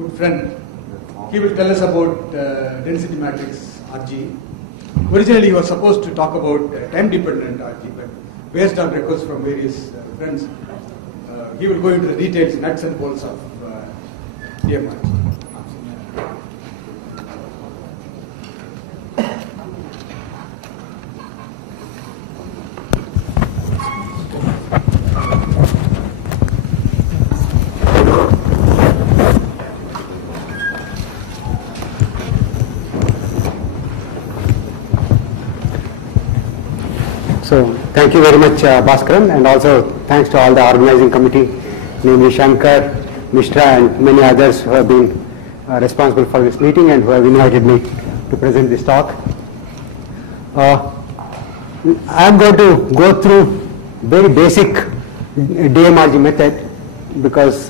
good friend. He will tell us about density matrix RG. Originally he was supposed to talk about time-dependent RG, but based on requests from various friends, he will go into the details, nuts and bolts of DMRG. So thank you very much, Bhaskaran, and also thanks to all the organizing committee, namely Shankar, Mishra, and many others who have been responsible for this meeting and who have invited me to present this talk. I am going to go through very basic DMRG method because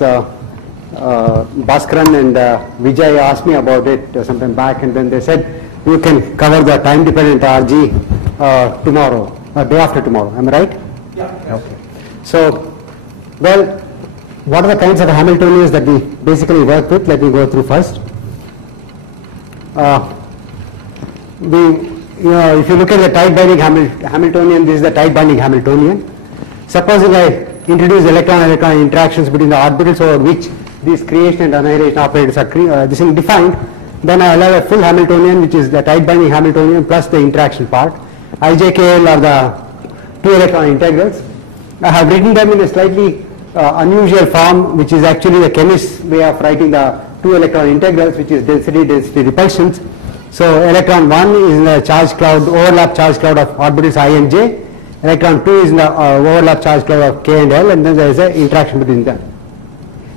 Bhaskaran and Vijay asked me about it sometime back, and then they said you can cover the time-dependent RG tomorrow. Day after tomorrow, am I right? Yeah. Okay. So, well, what are the kinds of Hamiltonians that we basically work with? Let me go through first. If you look at the tight binding Hamiltonian, this is the tight binding Hamiltonian. Supposing I introduce electron-electron interactions between the orbitals over which these creation and annihilation operators are defined, then I will have a full Hamiltonian, which is the tight binding Hamiltonian plus the interaction part. IJKL are the two electron integrals. I have written them in a slightly unusual form, which is actually the chemist's way of writing the two electron integrals, which is density repulsions. So electron 1 is in the charge cloud, overlap charge cloud of orbitals I and J. Electron 2 is in the overlap charge cloud of K and L, and then there is an interaction between them.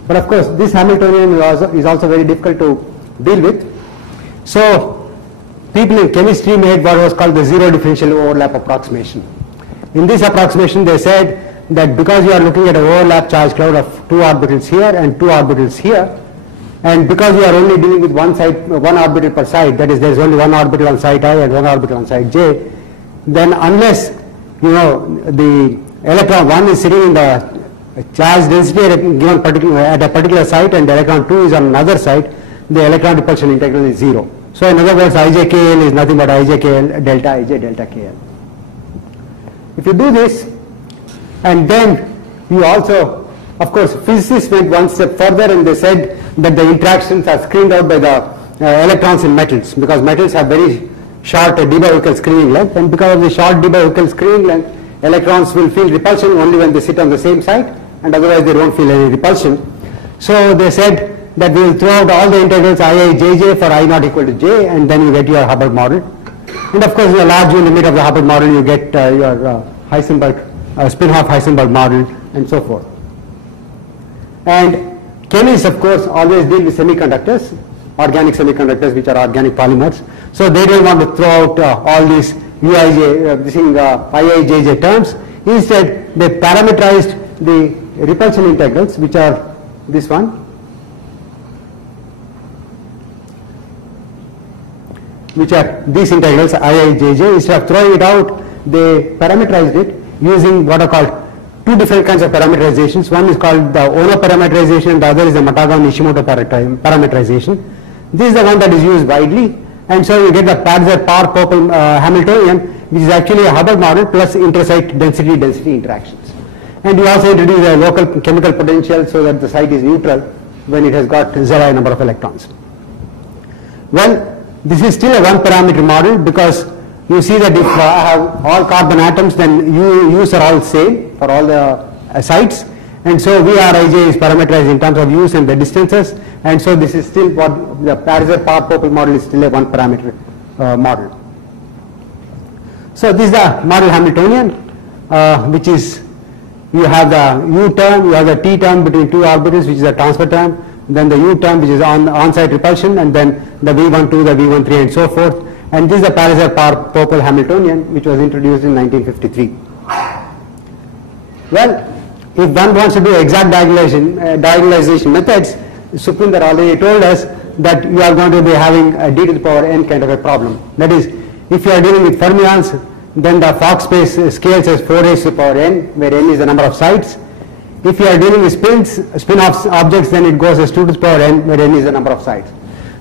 But of course, this Hamiltonian is also very difficult to deal with. So people in chemistry made what was called the zero differential overlap approximation. In this approximation, they said that because you are looking at an overlap charge cloud of two orbitals here and two orbitals here, and because you are only dealing with one orbital per side, that is, there is only one orbital on site I and one orbital on site J, then unless the electron 1 is sitting in the charge density at a particular site and the electron 2 is on another site, the electron repulsion integral is 0. So in other words, IJKL is nothing but IJKL delta IJ delta KL. If you do this, and then you also, of course, physicists went one step further and they said that the interactions are screened out by the electrons in metals, because metals have very short d/Huckel screening length, and because of the short d/Huckel screening length, electrons will feel repulsion only when they sit on the same site, and otherwise they don't feel any repulsion. So they said that we will throw out all the integrals IIJJ for I not equal to J, and then you get your Hubbard model. And of course, in the large limit of the Hubbard model, you get your Heisenberg, Spinhoff-Heisenberg model, and so forth. And chemists, of course, always deal with semiconductors, organic semiconductors, which are organic polymers. So they don't want to throw out all these IIJJ terms. Instead, they parameterized the repulsion integrals, which are this one, which are these integrals IIJJ. Instead of throwing it out, they parameterized it using what are called two different kinds of parameterizations. One is called the Ono parameterization, and the other is the Matagon-Nishimoto parameterization. This is the one that is used widely, and so you get the Parzer-Parr-Pople Hamiltonian, which is actually a Hubbard model plus inter-site density interactions. And you also introduce a local chemical potential so that the site is neutral when it has got Zi number of electrons. Well, this is still a one parameter model, because you see that if I have all carbon atoms, then U's are all same for all the sites, and so Vrij is parameterized in terms of U's and the distances, and so this is still what the Parzer-Parr-Pople model is still a one parameter model. So this is the model Hamiltonian, which is, you have the U term, you have the T term between two orbitals, which is the transfer term, then the U term, which is on-site repulsion, and then the V12, the V13, and so forth. And this is the Parzer-Parr-Pople Hamiltonian, which was introduced in 1953. Well, if one wants to do exact diagonalization methods, Sukhvinder already told us that you are going to be having a d to the power n kind of a problem. That is, if you are dealing with fermions, then the Fock space scales as 4 raised to the power n, where n is the number of sites. if you are dealing with spin-off objects, then it goes as 2 to the power n, where n is the number of sides.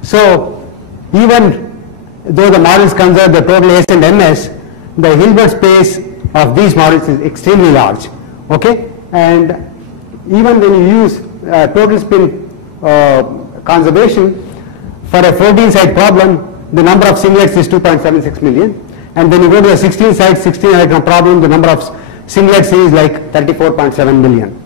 So even though the models conserve the total S and MS, the Hilbert space of these models is extremely large. Okay, and even when you use total spin conservation for a 14-side problem, the number of singlets is 2.76 million, and when you go to a 16-side 16-electron problem, the number of singlets is like 34.7 million.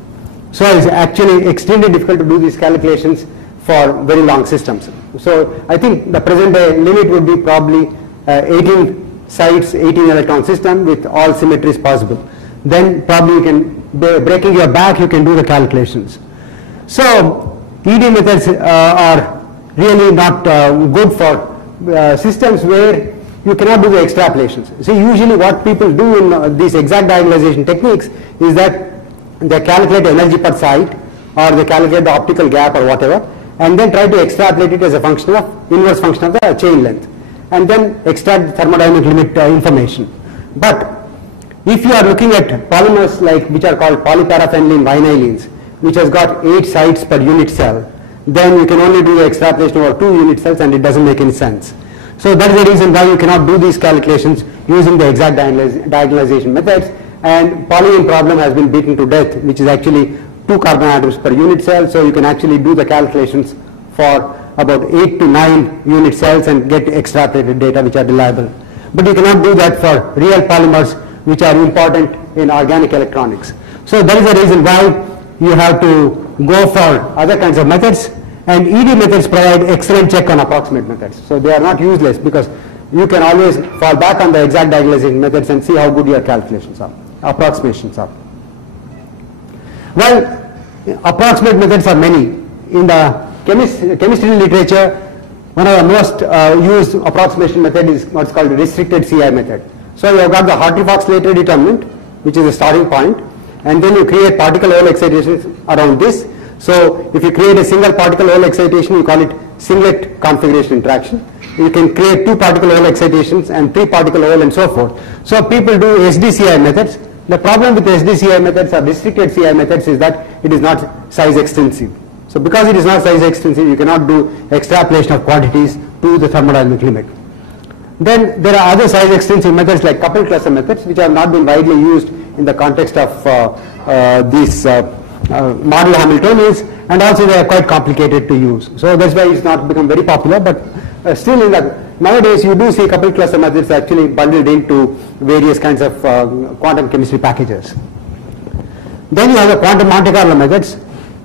So it's actually extremely difficult to do these calculations for very long systems. So I think the present day limit would be probably 18 sides, 18 electron system with all symmetries possible. Then probably you can, breaking your back, you can do the calculations. So ED methods are really not good for systems where you cannot do the extrapolations. So usually what people do in these exact diagonalization techniques is that they calculate the energy per side, or they calculate the optical gap or whatever, and then try to extrapolate it as a function of inverse function of the chain length, and then extract the thermodynamic limit information. But if you are looking at polymers like which are called polyparaphenylene vinylines, which has got 8 sides per unit cell, then you can only do the extrapolation over 2 unit cells, and it doesn't make any sense. So that is the reason why you cannot do these calculations using the exact diagonalization methods, and polyene problem has been beaten to death, which is actually 2 carbon atoms per unit cell. So you can actually do the calculations for about 8 to 9 unit cells and get extrapolated data which are reliable. But you cannot do that for real polymers which are important in organic electronics. So that is the reason why you have to go for other kinds of methods, and ED methods provide excellent check on approximate methods. So they are not useless, because you can always fall back on the exact diagonalization methods and see how good your calculations are, approximations are. Well, approximate methods are many. In the chemistry literature, one of the most used approximation method is what's called the restricted CI method. So you have got the Hartree-Fock later determinant, which is the starting point, and then you create particle hole excitations around this. So if you create a single particle hole excitation, you call it singlet configuration interaction. You can create 2 particle hole excitations and 3 particle hole and so forth. So people do SDCI methods. The problem with SDCI methods or restricted CI methods is that it is not size extensive. So because it is not size extensive, you cannot do extrapolation of quantities to the thermodynamic limit. Then there are other size extensive methods like coupled cluster methods, which have not been widely used in the context of these model Hamiltonians, and also they are quite complicated to use. So that's why it's not become very popular, but still in the nowadays you do see coupled cluster methods actually bundled into various kinds of quantum chemistry packages. Then you have the quantum Monte Carlo methods.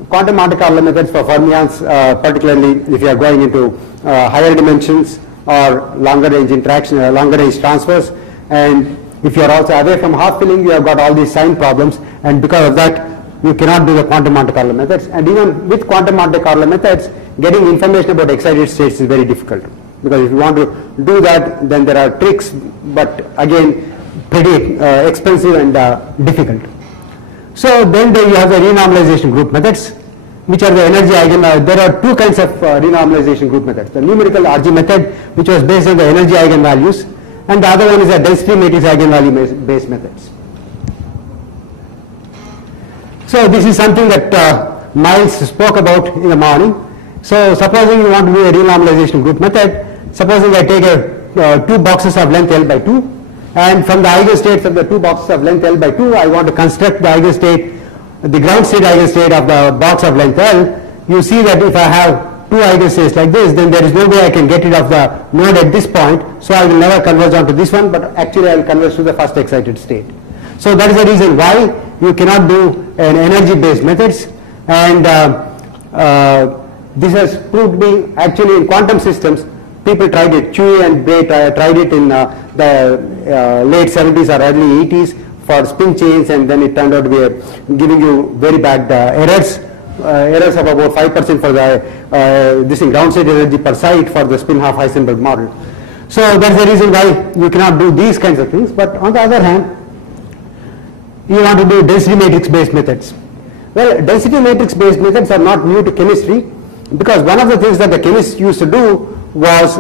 Quantum Monte Carlo methods for fermions, particularly if you are going into higher dimensions or longer range interaction, longer range transfers, and if you are also away from half filling, you have got all these sign problems, and because of that you cannot do the quantum Monte Carlo methods. And even with quantum Monte Carlo methods, getting information about excited states is very difficult, because if you want to do that, then there are tricks, but again pretty expensive and difficult. So then you have the renormalization group methods, which are the energy eigenvalues. There are 2 kinds of renormalization group methods. The numerical RG method, which was based on the energy eigenvalues, and the other one is a density matrix eigenvalue based methods. So this is something that Miles spoke about in the morning. So supposing you want to do a renormalization group method, supposing I take 2 boxes of length L by 2, and from the eigenstates of the 2 boxes of length L by 2, I want to construct the eigenstate, the ground state eigenstate of the box of length L. You see that if I have 2 eigenstates like this, then there is no way I can get rid of the node at this point, so I will never converge onto this one, but actually I will converge to the first excited state. So that is the reason why you cannot do an energy based methods, and this has proved to be actually in quantum systems. People tried it, Chewy and Bray tried it in the late 70s or early 80s for spin chains, and then it turned out to be giving you very bad errors of about 5% for the this ground state energy per site for the spin half Heisenberg model. So that's the reason why you cannot do these kinds of things. But on the other hand, you want to do density matrix based methods. Well, density matrix based methods are not new to chemistry, because one of the things that the chemists used to do was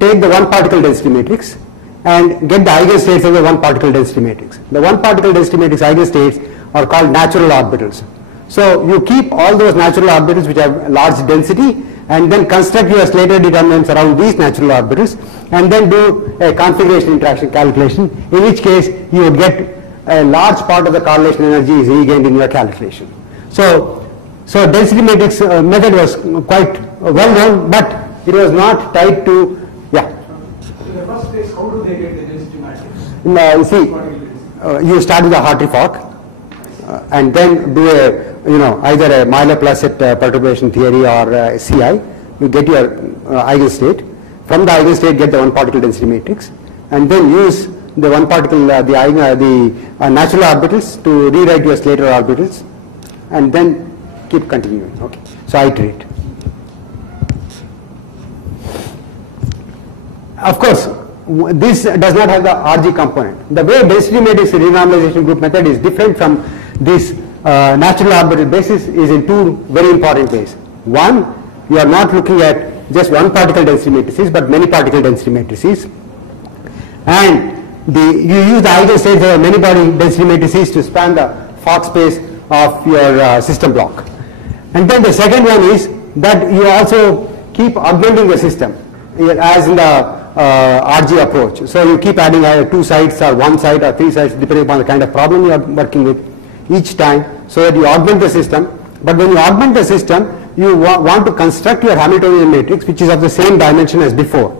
take the 1 particle density matrix and get the eigenstates of the 1 particle density matrix. The 1 particle density matrix eigenstates are called natural orbitals. So you keep all those natural orbitals which have large density, and then construct your Slater determinants around these natural orbitals, and then do a configuration interaction calculation, in which case you would get a large part of the correlation energy is regained in your calculation. So density matrix method was quite well known, but it was not tied to, yeah. In the first place, how do they get the density matrix? You start with a Hartree fork, and then do a, either a Myler Placet perturbation theory or CI. You get your eigenstate. From the eigenstate, get the one particle density matrix, and then use the one particle, the natural orbitals to rewrite your Slater orbitals, and then keep continuing. Okay. So iterate. Of course, this does not have the RG component. The way density matrix renormalization group method is different from this natural orbital basis is in two very important ways. One, you are not looking at just one particle density matrices, but many particle density matrices, and you use the eigenstates of many particle density matrices to span the Fock space of your system block. And then the second one is that you also keep augmenting the system, as in the RG approach. So you keep adding either two sites or one site or three sites, depending upon the kind of problem you are working with each time, so that you augment the system. But when you augment the system, you want to construct your Hamiltonian matrix, which is of the same dimension as before.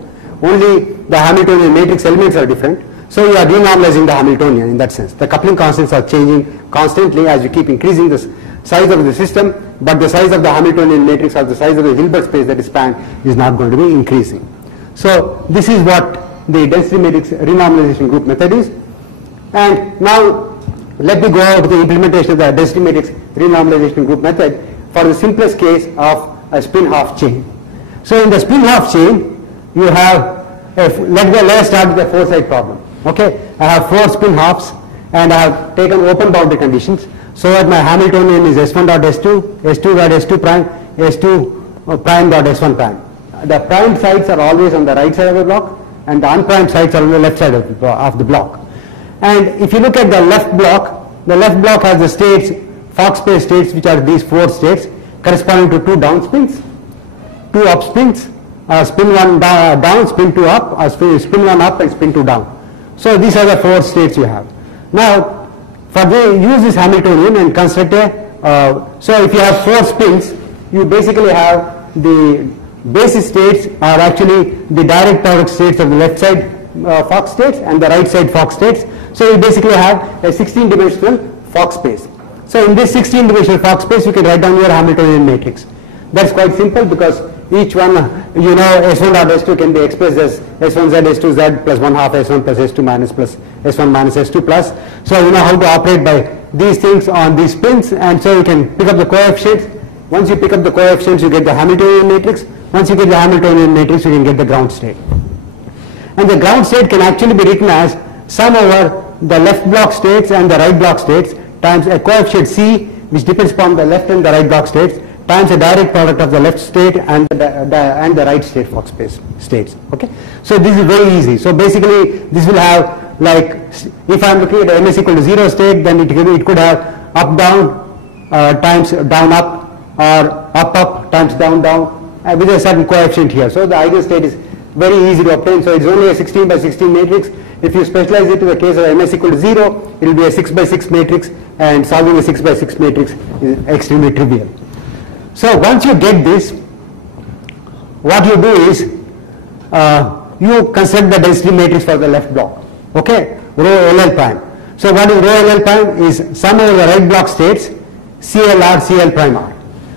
Only the Hamiltonian matrix elements are different. So you are renormalizing the Hamiltonian in that sense. The coupling constants are changing constantly as you keep increasing the size of the system, but the size of the Hamiltonian matrix or the size of the Hilbert space that is spanned is not going to be increasing. So this is what the density matrix renormalization group method is. And now let me go over to the implementation of the density matrix renormalization group method for the simplest case of a spin half chain. So in the spin half chain, you have, let's start with the four side problem. Okay, I have four spin halves, and I have taken open boundary conditions, so that my Hamiltonian is S1 dot S2, S2 dot S2 prime, S2 prime dot S1 prime. The prime sites are always on the right side of the block, and the unprimed sites are on the left side of the block. And if you look at the left block has the states, Fock space states, which are these four states corresponding to two down spins, two up spins, spin one down, spin two up, spin one up, and spin two down. So these are the four states you have. Now, use this Hamiltonian and construct a, so if you have four spins, you basically have the basis states are actually the direct product states of the left side Fock states and the right side Fock states. So you basically have a 16-dimensional Fock space. So in this 16-dimensional Fock space, you can write down your Hamiltonian matrix. That's quite simple because each one, S1 dot S2 can be expressed as S1Z, S2Z plus 1/2 S1 plus S2 minus plus S1 minus S2 plus. So you know how to operate by these things on these spins, and so you can pick up the coefficients. Once you pick up the coefficients, you get the Hamiltonian matrix. Once you get the Hamiltonian matrix, you can get the ground state. And the ground state can actually be written as sum over the left block states and the right block states times a coefficient C, which depends upon the left and the right block states, times the direct product of the left state and the right state Fock space states. Okay, so this is very easy. So basically, this will have, like, if I am looking at MS equal to 0 state, then it could have up down times down up, or up up times down down with a certain coefficient here. So the eigenstate is very easy to obtain. So it's only a 16 by 16 matrix. If you specialize it to the case of MS equal to 0, it will be a 6 by 6 matrix, and solving a 6 by 6 matrix is extremely trivial. So once you get this, what you do is you construct the density matrix for the left block. Okay, rho LL prime. So what is rho LL prime is sum over the right block states CLR CL prime R.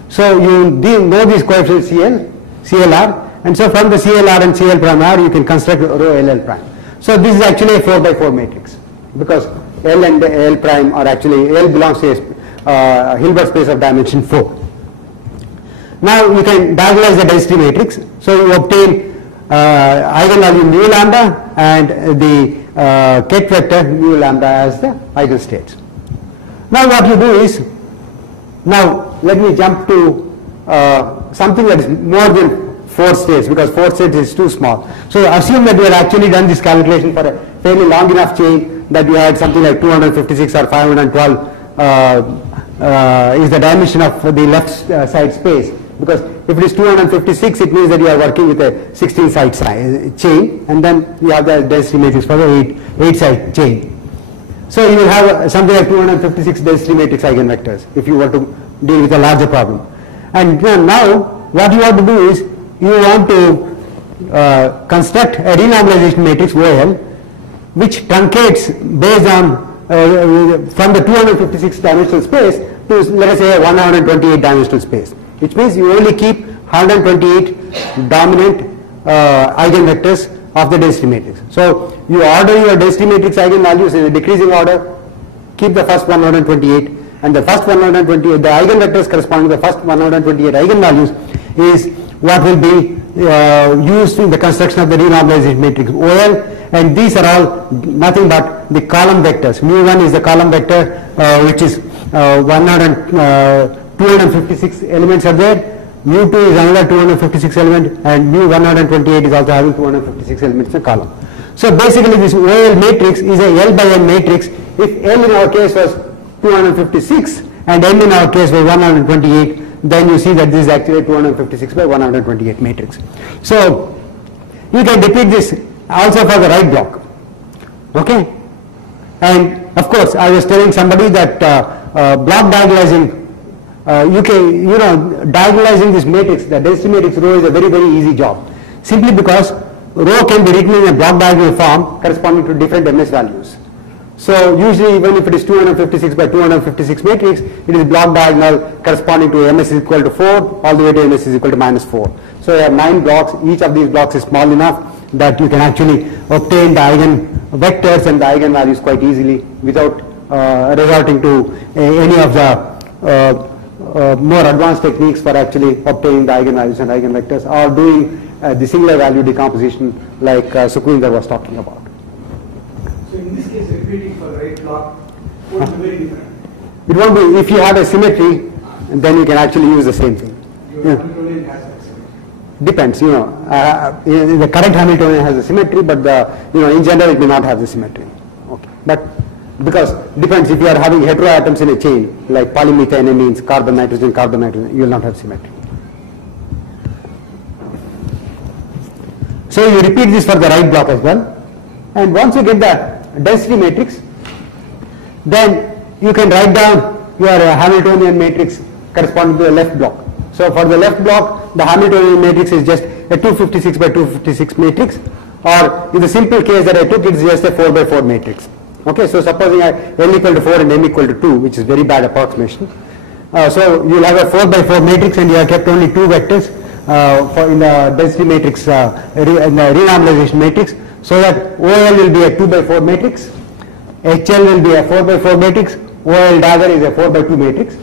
So you know these coefficients CLR, and so from the CLR and CL prime R you can construct rho LL prime. So this is actually a 4 by 4 matrix because L and L prime are actually, L belongs to a Hilbert space of dimension 4. Now you can diagonalize the density matrix. So you obtain eigenvalue mu lambda and the Ket vector mu lambda as the eigenstates. Now what you do is, now let me jump to something that is more than 4 states, because 4 states is too small. So assume that we had actually done this calculation for a fairly long enough chain that we had something like 256 or 512 is the dimension of the left side space, because if it is 256, it means that you are working with a 16 side chain, and then you have the density matrix for the 8 side chain. So you will have something like 256 density matrix eigenvectors if you were to deal with a larger problem. And now what you want to do is you want to construct a renormalization matrix OL which truncates based on from the 256 dimensional space to, let us say, a 128 dimensional space, which means you only keep 128 dominant eigenvectors of the density matrix. So you order your density matrix eigenvalues in a decreasing order, keep the first 128, and the first 128, the eigenvectors corresponding to the first 128 eigenvalues is what will be used in the construction of the renormalization matrix OL, and these are all nothing but the column vectors. Mu1 is the column vector which is 256 elements are there. Mu2 is another 256 element, and mu128 is also having 256 elements in a column. So basically this OL matrix is a L by N matrix. If L in our case was 256 and N in our case was 128, then you see that this is actually 256 by 128 matrix. So you can repeat this also for the right block. Okay? And of course, I was telling somebody that block diagonalizing, diagonalizing this matrix, the density matrix rho, is a very, very easy job. Simply because rho can be written in a block diagonal form corresponding to different MS values. So usually even if it is 256 by 256 matrix, it is block diagonal corresponding to MS is equal to 4 all the way to MS is equal to -4. So you have 9 blocks. Each of these blocks is small enough that you can actually obtain the eigenvectors and the eigenvalues quite easily without resorting to any of the more advanced techniques for actually obtaining the eigenvalues and eigenvectors, or doing the singular value decomposition like Sukhwinder was talking about. So in this case, repeating for the right block would be very different. It won't be. If you have a symmetry, then you can actually use the same thing. Your Hamiltonian has that symmetry. Depends, the correct Hamiltonian has a symmetry, but in general it may not have the symmetry. Okay, but because depends, if you are having heteroatoms in a chain like polymethane amines, carbon, nitrogen, you will not have symmetry. So you repeat this for the right block as well, and once you get the density matrix, then you can write down your Hamiltonian matrix corresponding to the left block. So for the left block, the Hamiltonian matrix is just a 256 by 256 matrix, or in the simple case that I took, it's just a 4 by 4 matrix. Okay, so supposing N equal to 4 and M equal to 2, which is very bad approximation. So you'll have a 4 by 4 matrix, and you have kept only 2 vectors in the density matrix, in the renormalization matrix, so that OL will be a 2 by 4 matrix, HL will be a 4 by 4 matrix, OL dagger is a 4 by 2 matrix.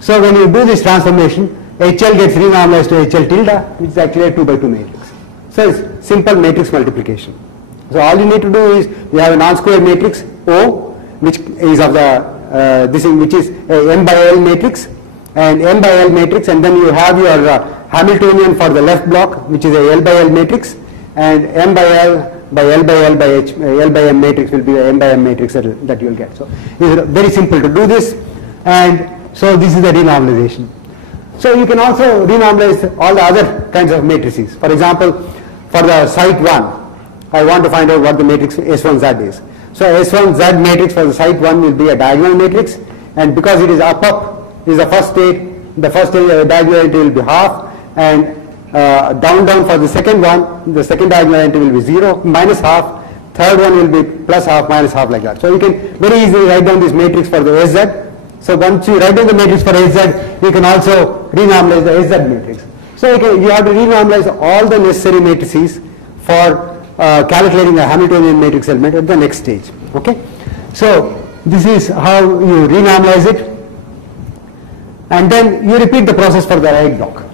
So when you do this transformation, HL gets renormalized to HL tilde, which is actually a 2 by 2 matrix. So it's simple matrix multiplication. So all you need to do is you have a non-square matrix O, which is of the which is a M by L matrix, and M by L matrix, and then you have your Hamiltonian for the left block, which is a L by L matrix, and M by L by L by L by H, L by M matrix will be the M by M matrix that you will get. So it's very simple to do this, and so this is the renormalization. So you can also renormalize all the other kinds of matrices. For example, for the site 1, I want to find out what the matrix S1Z is. So S1Z matrix for the site 1 will be a diagonal matrix, and because it is up is the first state, the first state diagonal entry will be half, and down for the second one, the second diagonal entry will be 0, minus half, third one will be plus half, minus half, like that. So you can very easily write down this matrix for the SZ. So once you write down the matrix for SZ, you can also renormalize the SZ matrix. So you have to renormalize all the necessary matrices for calculating a Hamiltonian matrix element at the next stage. Okay, so this is how you renormalize it, and then you repeat the process for the right block.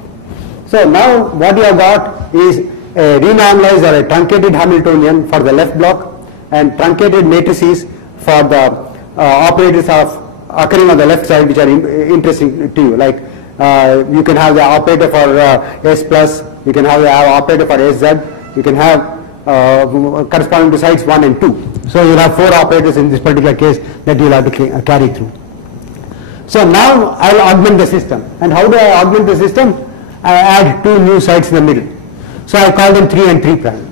So now what you have got is a renormalized or a truncated Hamiltonian for the left block, and truncated matrices for the operators of occurring on the left side, which are interesting to you. Like you can have the operator for S plus, you can have the operator for SZ, you can have corresponding to sites 1 and 2. So you'll have 4 operators in this particular case that you'll have to carry through. So now I'll augment the system. And how do I augment the system? I add two new sites in the middle. So I call them 3 and 3 prime.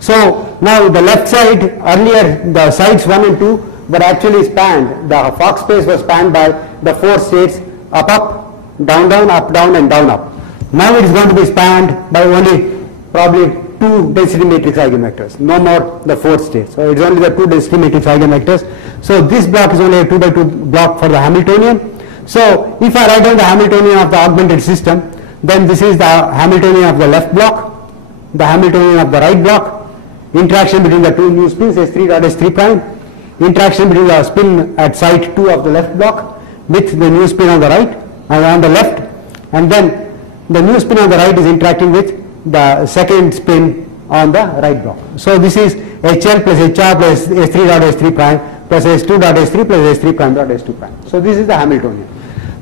So now the left side, earlier the sites 1 and 2 were actually spanned. The Fock space was spanned by the 4 states up, up, down, down, up, down, and down, up. Now it is going to be spanned by only probably 2 density matrix eigenvectors, no more the 4 states. So it is only the 2 density matrix eigenvectors. So this block is only a 2 by 2 block for the Hamiltonian. So if I write down the Hamiltonian of the augmented system, then this is the Hamiltonian of the left block, the Hamiltonian of the right block, interaction between the two new spins S3 dot S3 prime, interaction between the spin at site 2 of the left block with the new spin on the right and on the left, and then the new spin on the right is interacting with the second spin on the right block. So this is HL plus HR plus S3 dot S3 prime plus S2 dot S3 plus S3 prime dot S2 prime. So this is the Hamiltonian.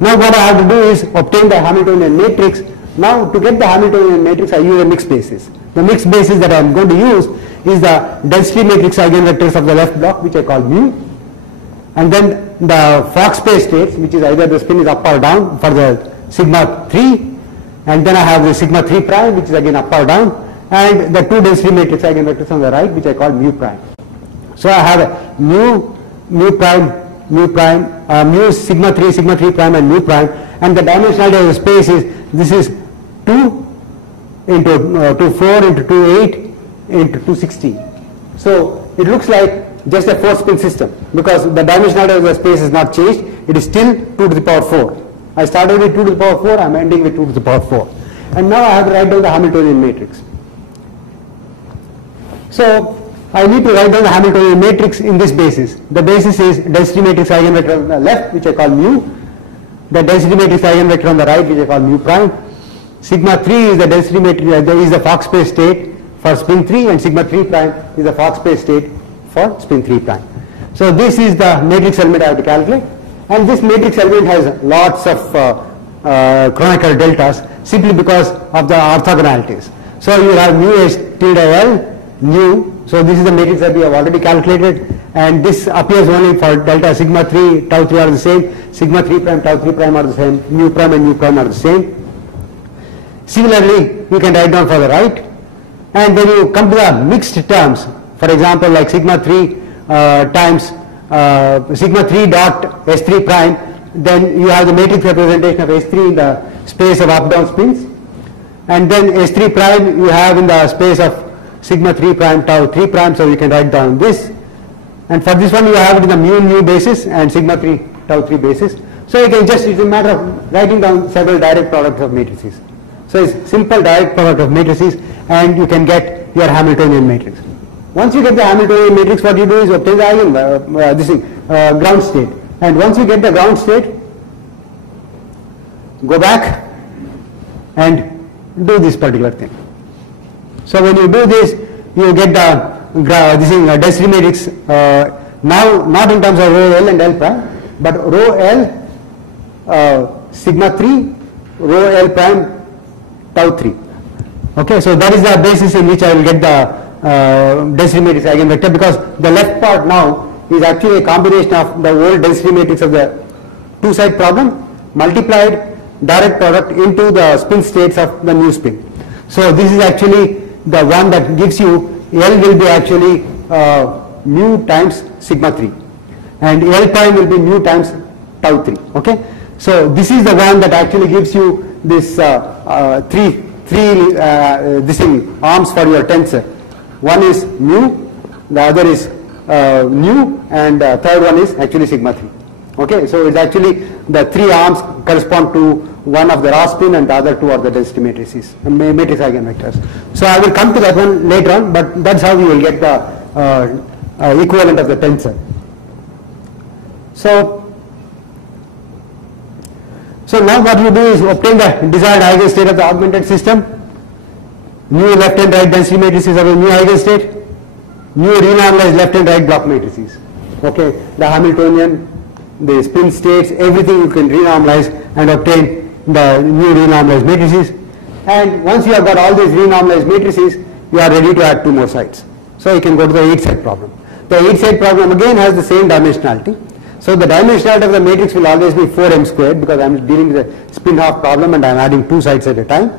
Now what I have to do is obtain the Hamiltonian matrix. Now to get the Hamiltonian matrix I use a mixed basis. The mixed basis that I am going to use is the density matrix eigenvectors of the left block, which I call mu, and then the Fock space states, which is either the spin is up or down for the sigma 3, and then I have the sigma 3 prime, which is again up or down, and the 2 density matrix eigenvectors on the right, which I call mu prime. So I have a mu prime, mu sigma 3 prime, and mu prime, and the dimensionality of the space is, this is 2 into 4 into 2 8 into 216. So it looks like just a 4 spin system, because the dimensionality of the space is not changed. It is still 2 to the power 4. I started with 2 to the power 4, I am ending with 2 to the power 4. And now I have to write down the Hamiltonian matrix. So I need to write down the Hamiltonian matrix in this basis. The basis is density matrix eigenvector on the left, which I call mu, the density matrix eigenvector on the right, which I call mu prime. Sigma 3 is the density matrix, is the Fock space state for spin 3, and sigma 3 prime is the Fock space state for spin 3 prime. So this is the matrix element I have to calculate, and this matrix element has lots of Kronecker deltas simply because of the orthogonalities. So you have mu s tilde L, mu, so this is the matrix that we have already calculated, and this appears only for delta sigma 3, tau 3 are the same, sigma 3 prime, tau 3 prime are the same, mu prime and mu prime are the same. Similarly, you can write down for the right, and when you come to the mixed terms, for example like sigma 3 times sigma 3 dot S3 prime, then you have the matrix representation of S3 in the space of up-down spins, and then S3 prime you have in the space of sigma 3 prime, tau 3 prime, so you can write down this, and for this one you have it in the mu basis and sigma 3 tau 3 basis. So you can just, it's a matter of writing down several direct products of matrices. So it's simple direct product of matrices, and you can get your Hamiltonian matrix. Once you get the Hamiltonian matrix, what you do is obtain the ground state, and once you get the ground state, go back and do this particular thing. So when you do this, you get the density matrix now not in terms of rho L and L prime, but rho L sigma 3, rho L prime tau 3. Okay, so that is the basis in which I will get the density matrix eigenvector, because the left part now is actually a combination of the old density matrix of the two-side problem multiplied direct product into the spin states of the new spin. So this is actually the one that gives you L will be actually mu times sigma 3, and L prime will be mu times tau 3. Okay, so this is the one that actually gives you this three arms for your tensor. One is mu, the other is nu, and third one is actually sigma 3. Okay, so it's actually the 3 arms correspond to one of the raw spin and the other 2 are the density matrices, matrix eigenvectors. So I will come to that one later on, but that's how we will get the equivalent of the tensor. So now what you do is obtain the desired eigenstate of the augmented system, new left and right density matrices of the new eigenstate, new renormalized left and right block matrices. Okay, the Hamiltonian, the spin states, everything you can renormalize and obtain the new renormalized matrices. And once you have got all these renormalized matrices, you are ready to add 2 more sites. So you can go to the 8-site problem. The 8-site problem again has the same dimensionality. So the dimensionality of the matrix will always be 4m squared because I am dealing with a spin half problem and I am adding two sides at a time.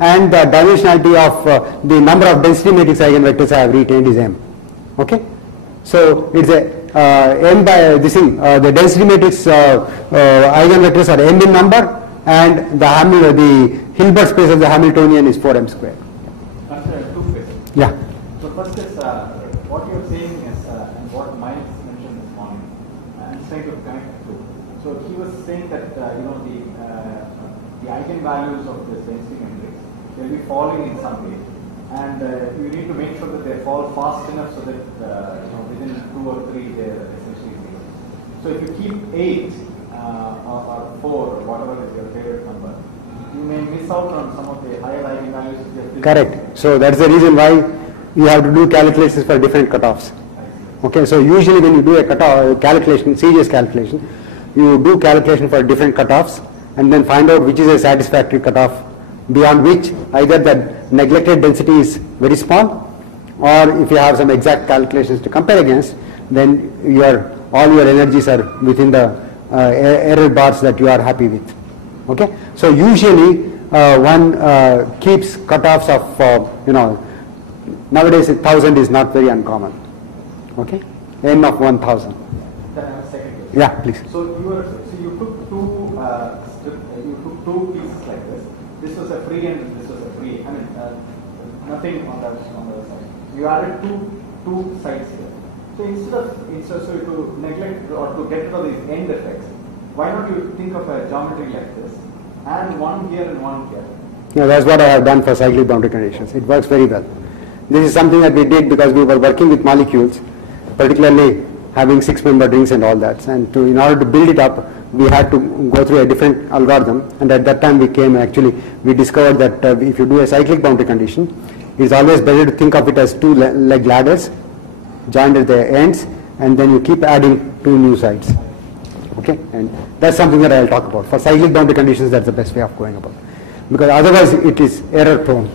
And the dimensionality of the number of density matrix eigenvectors I have retained is m. Okay? So it's a m by this thing. The density matrix eigenvectors are m in number, and the Hilbert space of the Hamiltonian is 4m squared. Two questions. Yeah. So first is what you're saying is and what Miles mentioned this morning. I'm trying to connect the two. So he was saying that the eigenvalues of this density matrix will be falling in some way, and you need to make sure that they fall fast enough so that within 2 or 3 they're essentially zero. So if you keep 8 or 4 or whatever is your favorite number, you may miss out on some of the higher eigenvalues. Correct. So that's the reason why you have to do calculations for different cutoffs. Okay. So usually when you do a cutoff calculation, serious calculation, you do calculation for different cutoffs and then find out which is a satisfactory cutoff beyond which either the neglected density is very small, or if you have some exact calculations to compare against, then all your energies are within the error bars that you are happy with. Okay. So usually one keeps cutoffs of nowadays 1000 is not very uncommon. Okay. N of 1000. Then I have a second question. Yeah, please. So you took two pieces like this. This was a free and this was a free. I mean, nothing on the other side. You added two sides here. So instead of to neglect or to get rid of these end effects, why don't you think of a geometry like this and one here and one here? Yeah, that's what I have done for cyclic boundary conditions. It works very well. This is something that we did because we were working with molecules, particularly having 6-membered rings and all that. And in order to build it up, we had to go through a different algorithm. And at that time we discovered that if you do a cyclic boundary condition, it's always better to think of it as two leg ladders joined at the ends, and then you keep adding two new sides. Okay, and that's something that I'll talk about. For cyclic boundary conditions, that's the best way of going about, because otherwise it is error prone.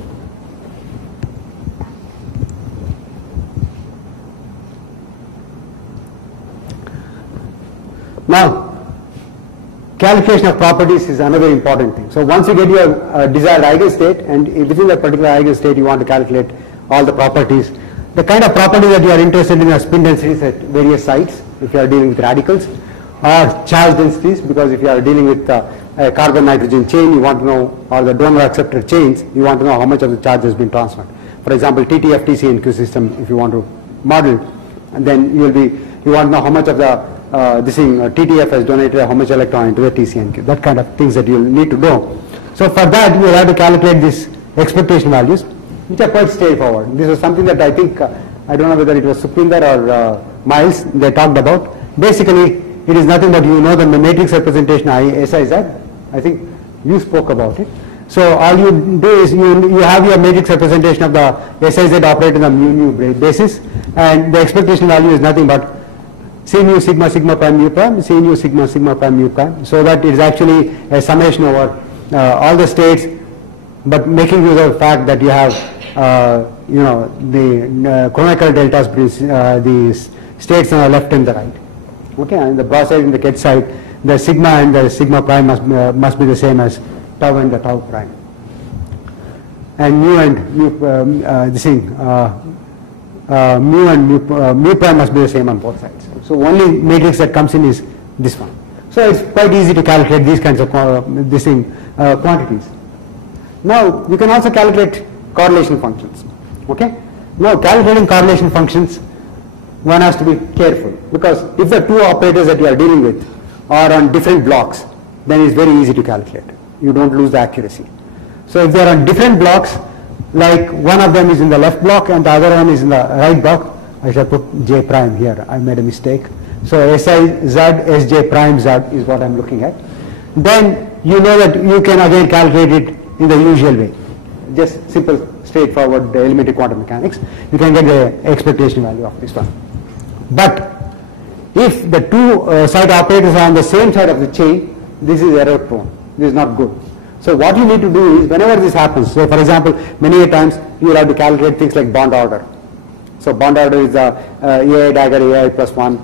Now, calculation of properties is another important thing. So once you get your desired eigenstate, and within that particular eigenstate you want to calculate all the properties. The kind of properties that you are interested in are spin densities at various sites, if you are dealing with radicals, or charge densities, because if you are dealing with a carbon-nitrogen chain, you want to know, or the donor-acceptor chains, you want to know how much of the charge has been transferred. For example, TTF, TCNQ system, if you want to model, and then you want to know how much of the TTF has donated how much electron into the TCNQ, that kind of things that you will need to know. So for that, you will have to calculate these expectation values, which are quite straightforward. This is something that I think, I don't know whether it was Sukhvinder or Miles, they talked about. Basically, it is nothing but the matrix representation SIZ. I think you spoke about it. So all you do is you have your matrix representation of the SIZ operated on mu basis, and the expectation value is nothing but C mu sigma sigma prime mu prime, C mu sigma sigma prime mu prime, so that it is actually a summation over all the states, but making use of the fact that you have the chronicle deltas between the states on the left and the right. Okay, and the bra side and the ket side, the sigma and the sigma prime must be the same as tau and the tau prime. And mu and mu prime must be the same on both sides. So only matrix that comes in is this one. So it's quite easy to calculate these kinds of quantities. Now you can also calculate correlation functions. Okay. Now calculating correlation functions, one has to be careful, because if the two operators that you are dealing with are on different blocks, then it's very easy to calculate. You don't lose the accuracy. So if they are on different blocks, like one of them is in the left block and the other one is in the right block, I shall put J prime here. I made a mistake. So SI Z Sj prime Z is what I'm looking at. Then you know that you can again calculate it in the usual way. Just simple, straightforward elementary quantum mechanics. You can get the expectation value of this one. But if the two side operators are on the same side of the chain, this is error prone. This is not good. So what you need to do is, whenever this happens, so for example, many times you will have to calculate things like bond order. So bond order is the AI dagger AI plus 1,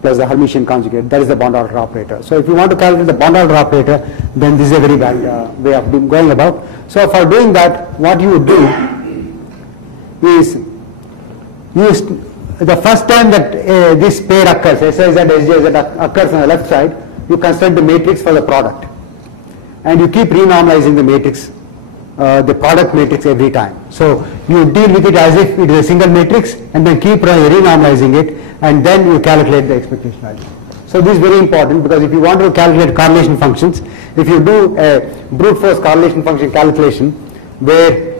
plus the Hermitian conjugate. That is the bond order operator. So if you want to calculate the bond order operator, then this is a very bad way of going about. So for doing that, what you would do is the first time that this pair occurs, SIZ, SJZ occurs on the left side, you construct the matrix for the product. And you keep renormalizing the matrix, the product matrix every time. So you deal with it as if it is a single matrix and then keep renormalizing it, and then you calculate the expectation value. So this is very important, because if you want to calculate correlation functions, if you do a brute force correlation function calculation where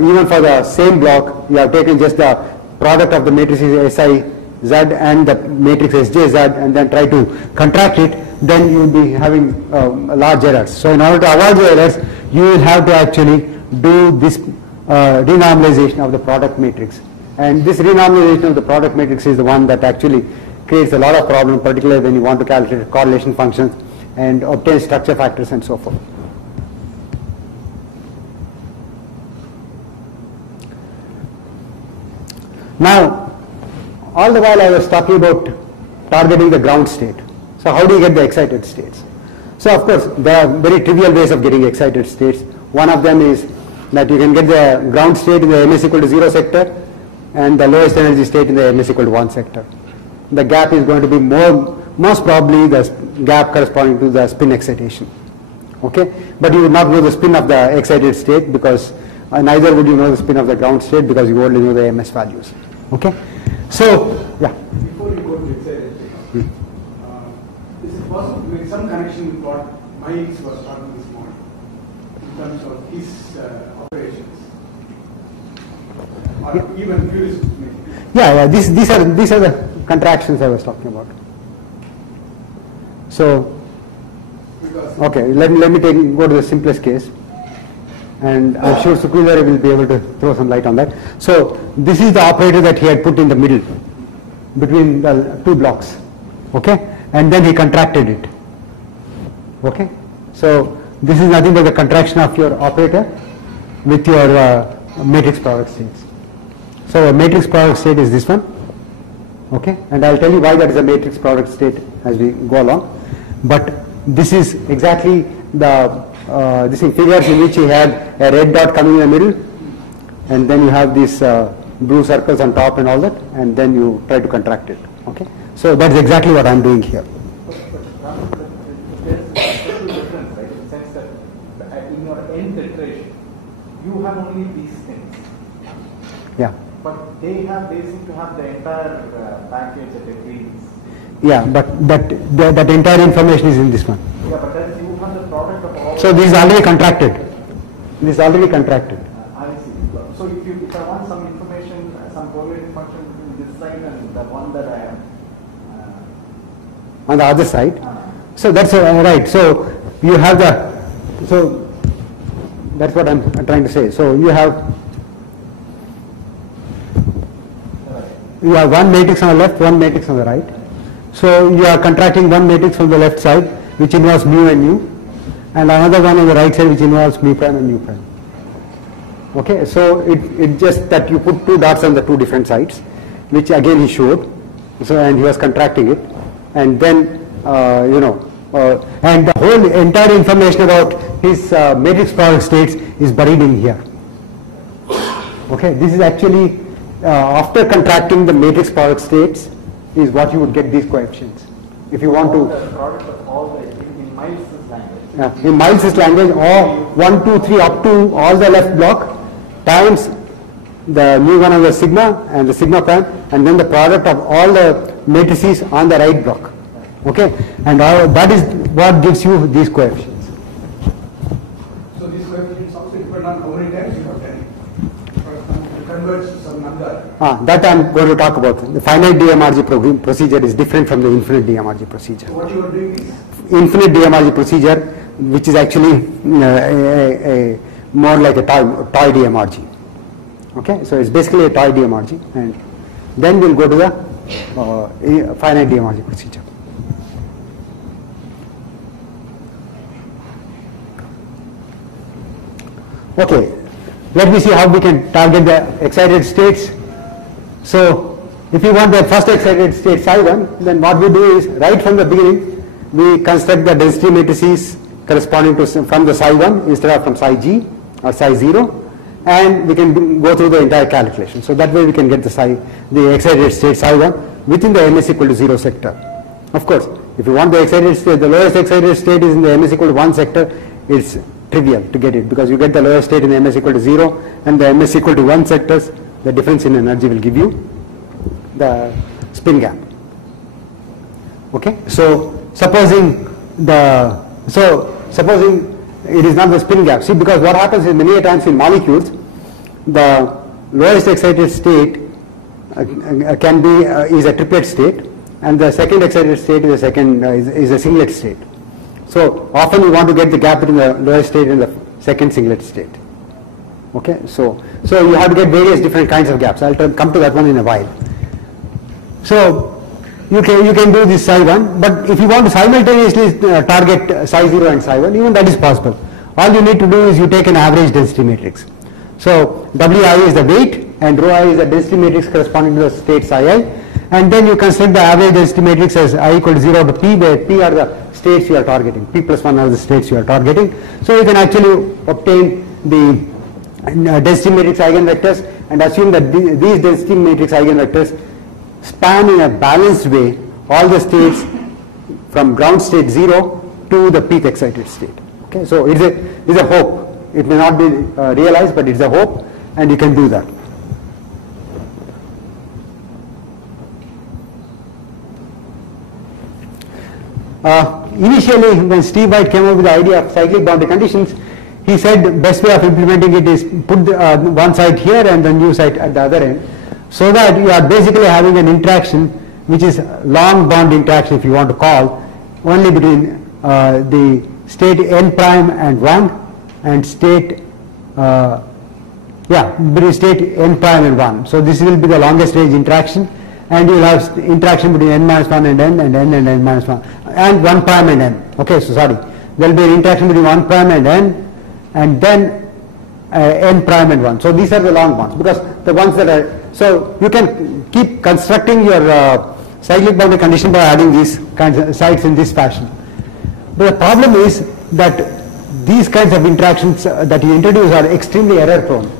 even for the same block you have taken just the product of the matrices SIZ and the matrix SJZ and then try to contract it, then you will be having large errors. So in order to avoid the errors, you will have to actually do this renormalization of the product matrix. And this renormalization of the product matrix is the one that actually creates a lot of problem, particularly when you want to calculate correlation functions and obtain structure factors and so forth. Now, all the while I was talking about targeting the ground state. So how do you get the excited states? So of course, there are very trivial ways of getting excited states. One of them is that you can get the ground state in the ms equal to 0 sector and the lowest energy state in the ms equal to 1 sector. The gap is going to be most probably the gap corresponding to the spin excitation. Okay, but you would not know the spin of the excited state, because neither would you know the spin of the ground state, because you only know the ms values. Okay, so yeah. Before you go to excited state, is it possible to make some connection with what Miles was talking this morning in terms of his operations, or even Puris? Yeah, these are the contractions I was talking about. So, okay, let me go to the simplest case, and I'm sure Sukhvindra will be able to throw some light on that. So this is the operator that he had put in the middle between the two blocks, okay, and then he contracted it. Okay, so this is nothing but the contraction of your operator with your matrix product states. So a matrix product state is this one, okay, and I'll tell you why that is a matrix product state as we go along. But this is exactly the this in figures in which you had a red dot coming in the middle, and then you have these blue circles on top and all that, and then you try to contract it. Okay, so that's exactly what I'm doing here. There's a difference, right? In the sense that in your nth iteration, you have only these things. Yeah. But they seem to have the entire package at a glance. Yeah, but that entire information is in this one. Yeah, but then you have the product of all. So this is already contracted. This is already contracted. I see. So if I want some information, some correlating function between this side and the one that I am On the other side. So that's right. So you have so that's what I'm trying to say. So you have one matrix on the left, one matrix on the right. So you are contracting one matrix from the left side, which involves mu and nu, and another one on the right side which involves mu prime and nu prime. Okay, so it just that you put two dots on the two different sides, which again he showed. So and he was contracting it, and then and the whole entire information about his matrix product states is buried in here. Okay, this is actually after contracting the matrix product states is what you would get these coefficients. If you want to. The product of all the in Miles' language. In Miles' language, all 1, 2, 3 up to all the left block times the mu1 of the sigma and the sigma prime, and then the product of all the matrices on the right block. Okay, and that is what gives you these coefficients. So these coefficients also depend on how many times you have done it. For example, to converge to some number. That I am going to talk about. The finite DMRG procedure is different from the infinite DMRG procedure. So what you are doing is? Infinite DMRG procedure, which is actually more like a toy DMRG. Okay, so it's basically a toy DMRG, and then we'll go to the finite DMRG procedure. Okay, let me see how we can target the excited states. So if you want the first excited state psi 1, then what we do is right from the beginning we construct the density matrices corresponding to from the psi 1 instead of from psi g or psi 0, and we can go through the entire calculation. So that way we can get the excited state psi 1 within the ms equal to 0 sector. Of course, if you want the excited state, the lowest excited state is in the ms equal to 1 sector, it's trivial to get it because you get the lowest state in the ms equal to 0 and the ms equal to 1 sectors, the difference in energy will give you the spin gap. Okay, so supposing it is not the spin gap. See, because what happens is many times in molecules, the lowest excited state can be is a triplet state, and the second excited state is a singlet state. So often you want to get the gap between the lowest state and the second singlet state. Okay, so you have to get various different kinds of gaps. I'll come to that one in a while. So you can do this psi 1, but if you want to simultaneously target psi 0 and psi 1, even that is possible. All you need to do is you take an average density matrix. So Wi is the weight and rho I is the density matrix corresponding to the state psi I, and then you construct the average density matrix as I equal to 0 to p, where p are the states you are targeting, p plus 1 are the states you are targeting. So you can actually obtain the density matrix eigenvectors and assume that these density matrix eigenvectors span in a balanced way all the states from ground state 0 to the peak excited state. Okay, so it's a hope. It may not be realized, but it's a hope, and you can do that. Initially, when Steve White came up with the idea of cyclic boundary conditions, he said the best way of implementing it is put one side here and the new side at the other end, so that you are basically having an interaction which is long bond interaction, if you want to call, only between the state n prime and 1 and state between state n prime and 1. So this will be the longest range interaction, and you will have interaction between n minus 1 and n and n and n minus 1 and 1 prime and n. Okay, so sorry, there will be an interaction between 1 prime and n, and then n prime and 1. So these are the long bonds, because the ones that are, so you can keep constructing your cyclic boundary condition by adding these kinds of sites in this fashion. But the problem is that these kinds of interactions that you introduce are extremely error prone,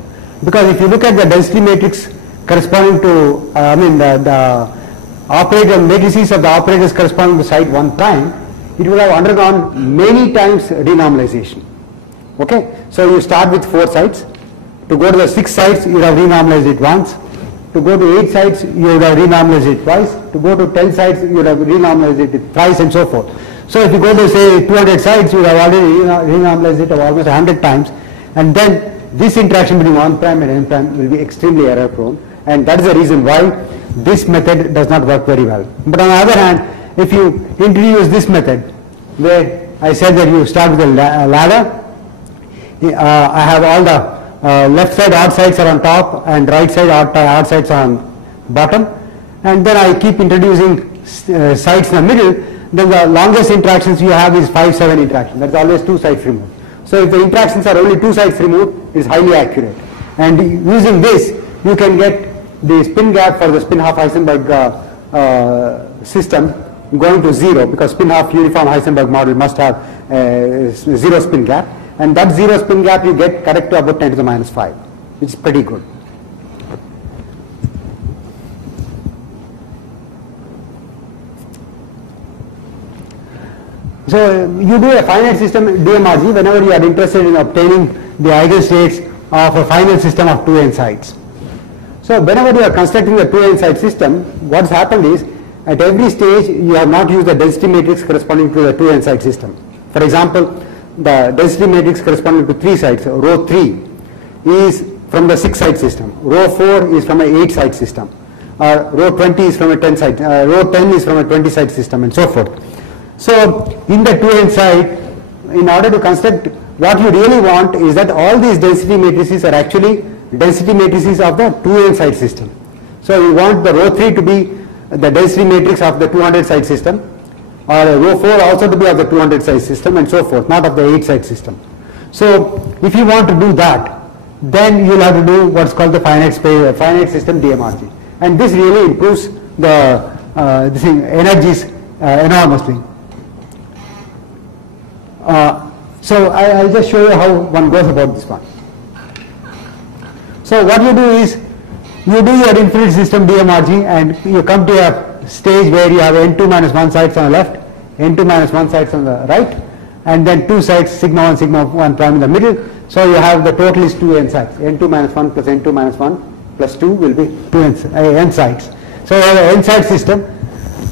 because if you look at the density matrix corresponding to the operator matrices of the operators corresponding to site 1 prime, it would have undergone many times renormalization. Okay, so you start with 4 sites. To go to the 6 sites, you would have renormalized it once. To go to 8 sites, you would have renormalized it twice. To go to 10 sites, you would have renormalized it thrice, and so forth. So if you go to say 200 sites, you would have already renormalized it almost 100 times, and then this interaction between 1 prime and n prime will be extremely error prone, and that is the reason why this method does not work very well. But on the other hand, if you introduce this method, where I said that you start with a ladder, I have all the left side odd sides are on top and right side odd sides are on bottom, and then I keep introducing sites in the middle, then the longest interactions you have is 5-7 interaction. That's always 2 sites removed. So if the interactions are only 2 sites removed, it is highly accurate. And using this, you can get the spin gap for the spin half Heisenberg system going to 0, because spin half uniform Heisenberg model must have 0 spin gap, and that 0 spin gap you get correct to about 10 to the minus 5, which is pretty good. So you do a finite system DMRG whenever you are interested in obtaining the eigenstates of a finite system of 2n sites. So whenever you are constructing the 2n site system, what's happened is at every stage you have not used the density matrix corresponding to the 2n site system. For example, the density matrix corresponding to 3 sites, rho 3 is from the 6 site system, rho 4 is from an 8 site system, rho 20 is from a 10 site, rho 10 is from a 20 site system, and so forth. So in the 2n site, in order to construct, what you really want is that all these density matrices are actually density matrices of the 2n site system. So you want the rho 3 to be the density matrix of the 200 site system, or rho 4 also to be of the 200 site system, and so forth, not of the 8 site system. So if you want to do that, then you will have to do what's called the finite system DMRG. and this really improves the energies enormously. So I'll just show you how one goes about this one. So what you do is, you do your infinite system DMRG, and you come to a stage where you have n2 minus 1 sides on the left, n2 minus 1 sides on the right, and then 2 sides sigma 1 sigma 1 prime in the middle. So you have the total is 2 n sides, n2 minus 1 plus n2 minus 1 plus 2 will be 2 n sides. So you have an n side system.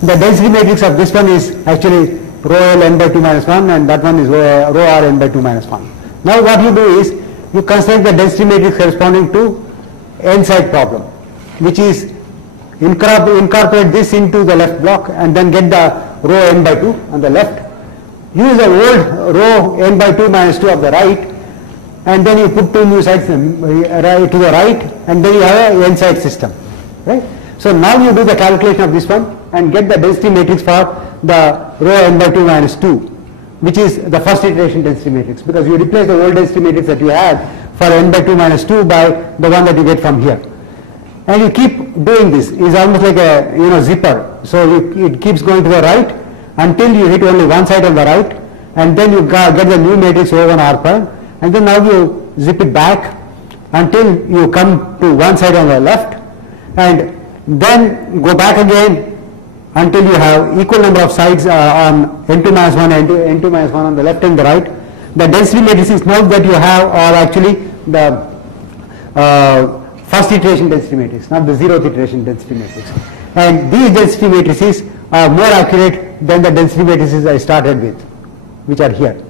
The density matrix of this one is actually rho L n by 2 minus 1, and that one is rho R n by 2 minus 1. Now what you do is, you construct the density matrix corresponding to n side problem, which is incorporate this into the left block and then get the rho n by 2 on the left. Use the old rho n by 2 minus 2 of the right, and then you put 2 new sides to the right, and then you have an n side system, right? So now you do the calculation of this one and get the density matrix for the rho n by 2 minus 2, which is the first iteration density matrix, because you replace the old density matrix that you had for n by 2 minus 2 by the one that you get from here. And you keep doing this. It's almost like a zipper. So it keeps going to the right until you hit only one side on the right, and then you get the new matrix O1 R prime, and then now you zip it back until you come to one side on the left, and then go back again until you have equal number of sides on n2 minus 1 and n2 minus 1 on the left and the right. The density matrices now that you have are actually the first iteration density matrix, not the zeroth iteration density matrix. And these density matrices are more accurate than the density matrices I started with, which are here.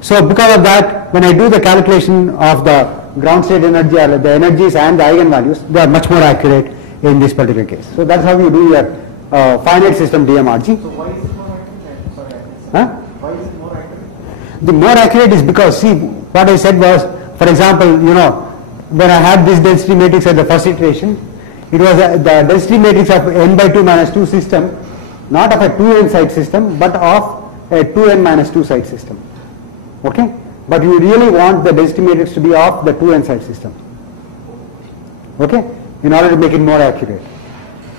So because of that, when I do the calculation of the ground state energy, or the energies and the eigenvalues, they are much more accurate in this particular case. So that's how you do your finite system DMRG. So why is it more accurate? Sorry, Huh? why is it more accurate? The more accurate is because, see, what I said was, for example, when I had this density matrix at the first iteration, it was the density matrix of n by 2 minus 2 system, not of a 2n side system, but of a 2n minus 2 side system. Okay? But you really want the density matrix to be of the 2n side system. Okay? In order to make it more accurate.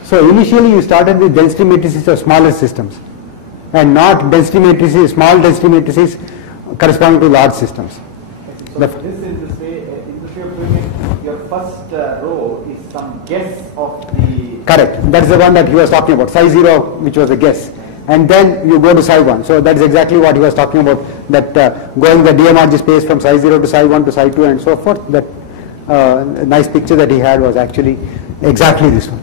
So initially you started with density matrices of smaller systems, and not density matrices, small density matrices corresponding to large systems. So in this way of doing it, your first row is some guess of the... Correct. That's the one that he was talking about, psi 0, which was a guess. And then you go to psi 1. So that is exactly what he was talking about, that going the DMRG space from psi 0 to psi 1 to psi 2 and so forth. That nice picture that he had was actually exactly this one.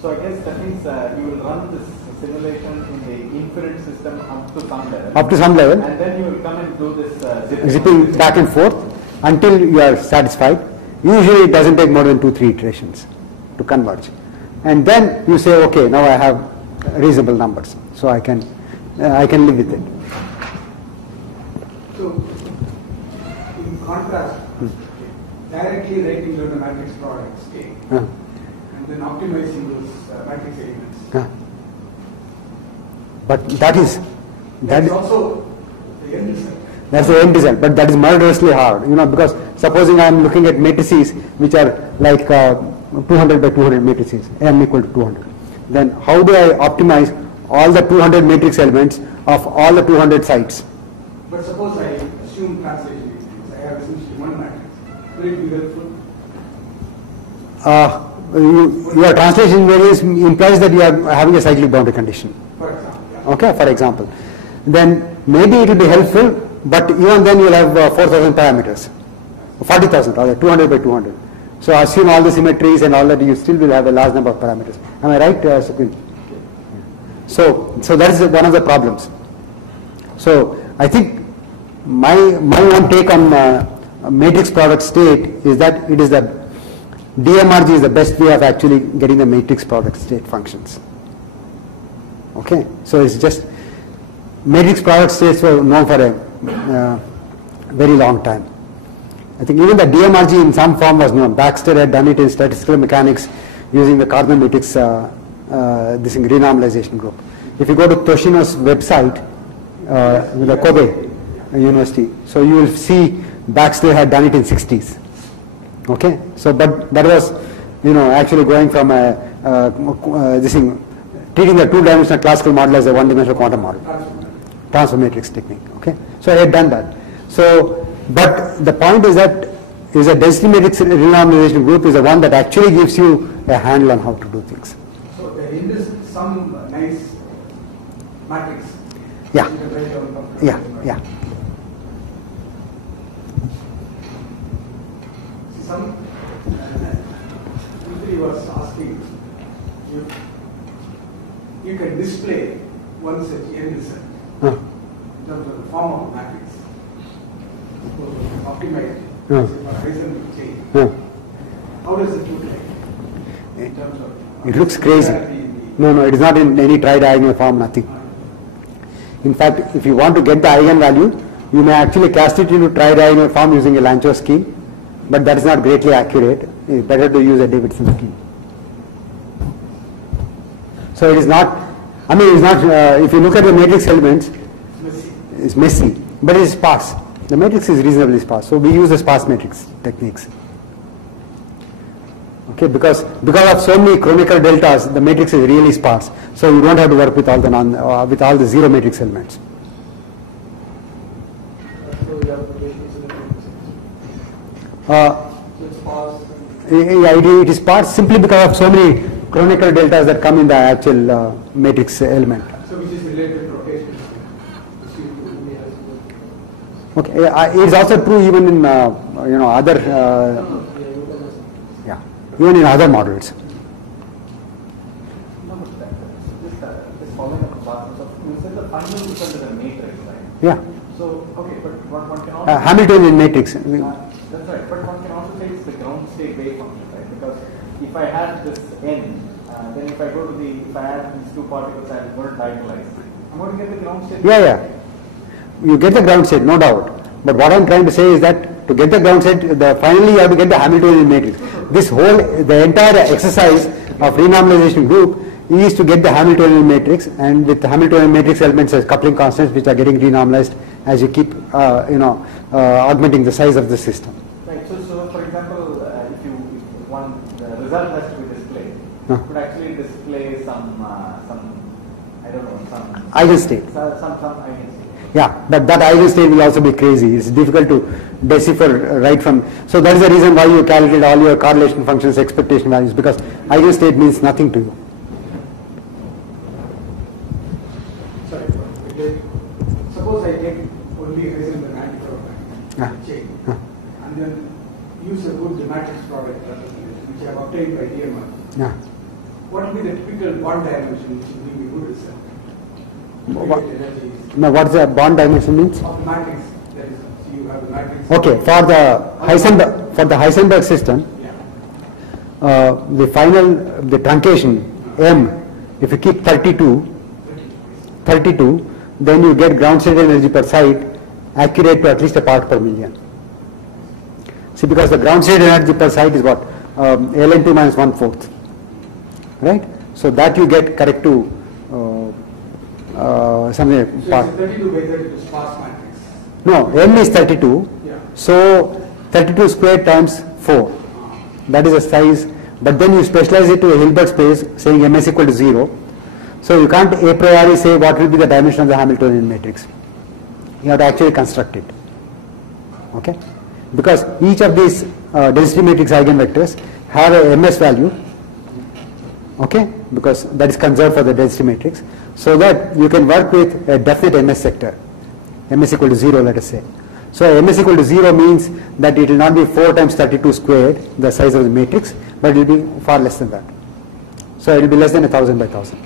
So I guess that means you will run this simulation in the infinite system up to some level. Up to some level. And then you will come and do this zipping back and forth until you are satisfied. Usually it doesn't take more than 2-3 iterations to converge. And then you say, okay, now I have reasonable numbers, so I can live with it. So, in contrast, directly writing down the matrix product state, and then optimizing those matrix elements. But that is also the end result. That's the end result, but that is murderously hard, because supposing I am looking at matrices which are like 200 by 200 matrices, m equal to 200. Then how do I optimize all the 200 matrix elements of all the 200 sites? But suppose I assume translation matrix, I have essentially one matrix. Will it be helpful? Your translation variance implies that you are having a cyclic boundary condition. For example. Yeah. Okay, for example. Then maybe it will be helpful, but even then you will have 4,000 parameters. 40,000 rather, 200 by 200. So assume all the symmetries and all that, you still will have a large number of parameters. Am I right, Sukhvin? So that is one of the problems. So I think my own take on matrix product state is that it is the DMRG is the best way of actually getting the matrix product state functions. Okay, so it's just matrix product states were known for a very long time. I think even the DMRG in some form was known. Baxter had done it in statistical mechanics using the Carnot matrix this renormalization group. If you go to Toshino's website, the Kobe University, so you will see Baxter had done it in 60s. Okay, so but that was actually going from this thing, treating the two-dimensional classical model as a one-dimensional quantum model. Transfer matrix technique. Okay, so I had done that. So, but the point is that a density matrix renormalization group is the one that actually gives you a handle on how to do things. So in this some nice matrix. Yeah. You can write down Yeah. Yeah. Some usually was asking if you can display one such n result in terms of the form of matrix. Suppose optimized for Heisenberg chain. How does it look like in terms of? It looks crazy. No, it is not in any tridiagonal form, nothing. In fact, if you want to get the eigenvalue, you may actually cast it into tridiagonal form using a Lanczos scheme, but that is not greatly accurate. It's better to use a Davidson scheme. So it is not, it's not, if you look at the matrix elements, it's messy, but it is sparse. The matrix is reasonably sparse, so we use the sparse matrix techniques. Okay, because of so many chronicle deltas, the matrix is really sparse. So you don't have to work with all the zero matrix elements. It is sparse simply because of so many chronicle deltas that come in the actual matrix element. So which is related to rotation. Okay, it is also true even in other even in other models. No, but just following up on that, you said the final result is a matrix, right? Yeah. So, okay, but one can also... Hamiltonian matrix. that's right, but one can also say it's the ground state wave function, right? Because if I had this n, then if I add these two particles, I'm going to diagonalize. I'm going to get the ground state. Yeah. You get the ground state, no doubt. But what I'm trying to say is that to get the ground state, finally you have to get the Hamiltonian matrix. The entire exercise of renormalization group is to get the Hamiltonian matrix, and with the Hamiltonian matrix elements as coupling constants which are getting renormalized as you keep augmenting the size of the system. Right, so for example, if the result has to be displayed, you could actually display some eigenstate. Some eigenstate. Yeah, but that eigenstate will also be crazy. It's difficult to decipher right from. So that is the reason why you calculate all your correlation functions, expectation values, because eigenstate means nothing to you. Sorry, suppose I take only Heisenberg antiproton chain and then use a good matrix product which I have obtained by DMR. What will be the typical bond dimension which will give me good result? Now, what the bond dimension means? Of the matrix, that is, so you have the matrix. Okay, for the Heisenberg system, the truncation M, if you keep 32, then you get ground state energy per site accurate to at least a part per million. See, because the ground state energy per site is what? ln2 minus 1/4, right? So that you get correct to something. So it's 32 by 32 sparse matrix. No, M is 32. Yeah. So 32 squared times 4. That is the size. But then you specialize it to a Hilbert space, saying M is equal to 0. So you can't a priori say what will be the dimension of the Hamiltonian matrix. You have to actually construct it. Okay? Because each of these density matrix eigenvectors have a MS value. Okay? Because that is conserved for the density matrix. So that you can work with a definite MS sector. MS equal to 0, let us say. So MS equal to 0 means that it will not be 4 times 32 squared, the size of the matrix, but it will be far less than that. So it will be less than 1000 by 1000.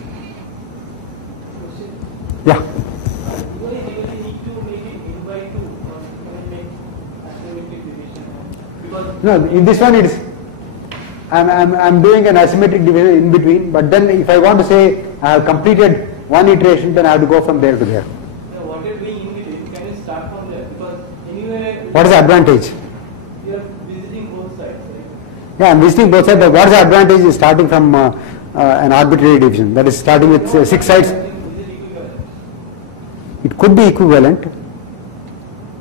Yeah. No, in this one it is. I'm doing an asymmetric division in between, but then if I want to say I have completed one iteration, then I have to go from there to there. What you're doing in between, can you start from there? Because anyway, What is the advantage? you are visiting both sides, right? Yeah, I'm visiting both sides, but what is the advantage is starting from an arbitrary division, that is starting with 6 sides. Is it equivalent? It could be equivalent,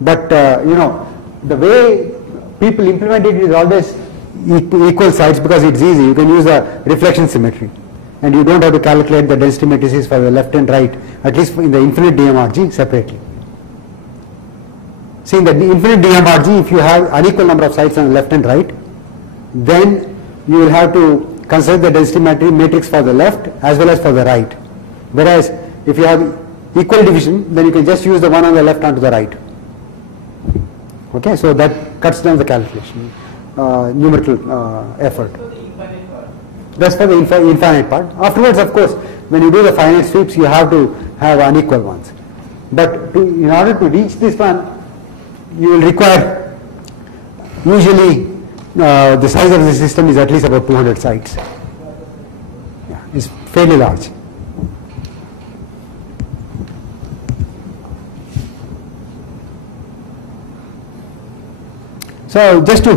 but the way people implement it is always equal sides because it's easy. You can use the reflection symmetry. And you don't have to calculate the density matrices for the left and right, at least in the infinite DMRG separately. See, in the infinite DMRG, if you have unequal number of sides on the left and right, then you will have to consider the density matrix for the left as well as for the right. Whereas if you have equal division, then you can just use the one on the left onto the right. Okay, so that cuts down the calculation, numerical effort. For the infinite part. That's for the infinite part. Afterwards, of course, when you do the finite sweeps, you have to have unequal ones. But in order to reach this one, you will require, usually the size of the system is at least about 200 sites. Yeah, it's fairly large. So just to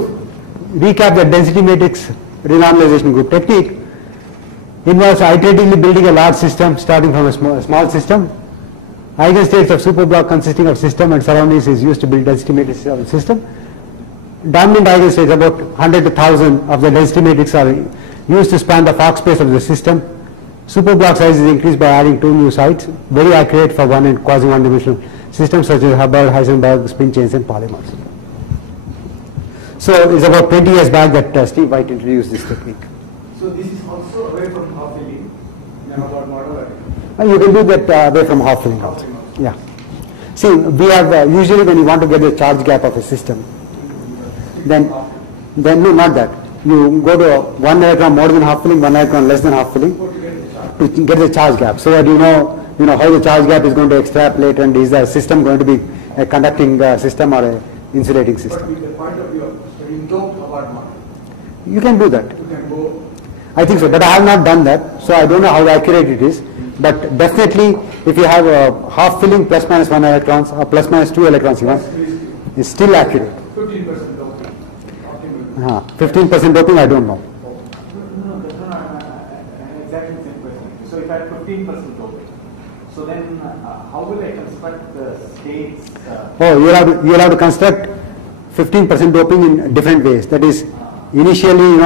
recap, the density matrix renormalization group technique involves iteratively building a large system starting from a small system. Eigenstates of superblock consisting of system and surroundings is used to build density matrices of the system. Dominant eigenstates, about 100 to 1000 of the density matrix, are used to span the Fock space of the system. Superblock size is increased by adding 2 new sites, very accurate for one and quasi one-dimensional systems such as Hubbard, Heisenberg, spin chains and polymers. So it's about 20 years back that Steve White introduced this technique. So this is also away from half filling, about model array. And you can do that away from half filling also. Yeah. See, we have usually when you want to get the charge gap of a system, then no, not that. You go to one electron more than half filling, one electron less than half filling to get the charge gap, so that you know how the charge gap is going to extrapolate, and is the system going to be a conducting system or a insulating But system. with the point of view of studying doped Hubbard model, You can do that. you can go. I think so, but I have not done that, so I don't know how accurate it is. But definitely, if you have a half filling plus minus 1 electrons or plus minus 2 electrons even, it's still accurate. 15% doping. Optimal. 15% doping, I don't know. No, that's not exactly the same question. So if I have 15% doping, so then how will I construct the states? Oh, you'll have to construct 15% doping in different ways. That is, initially,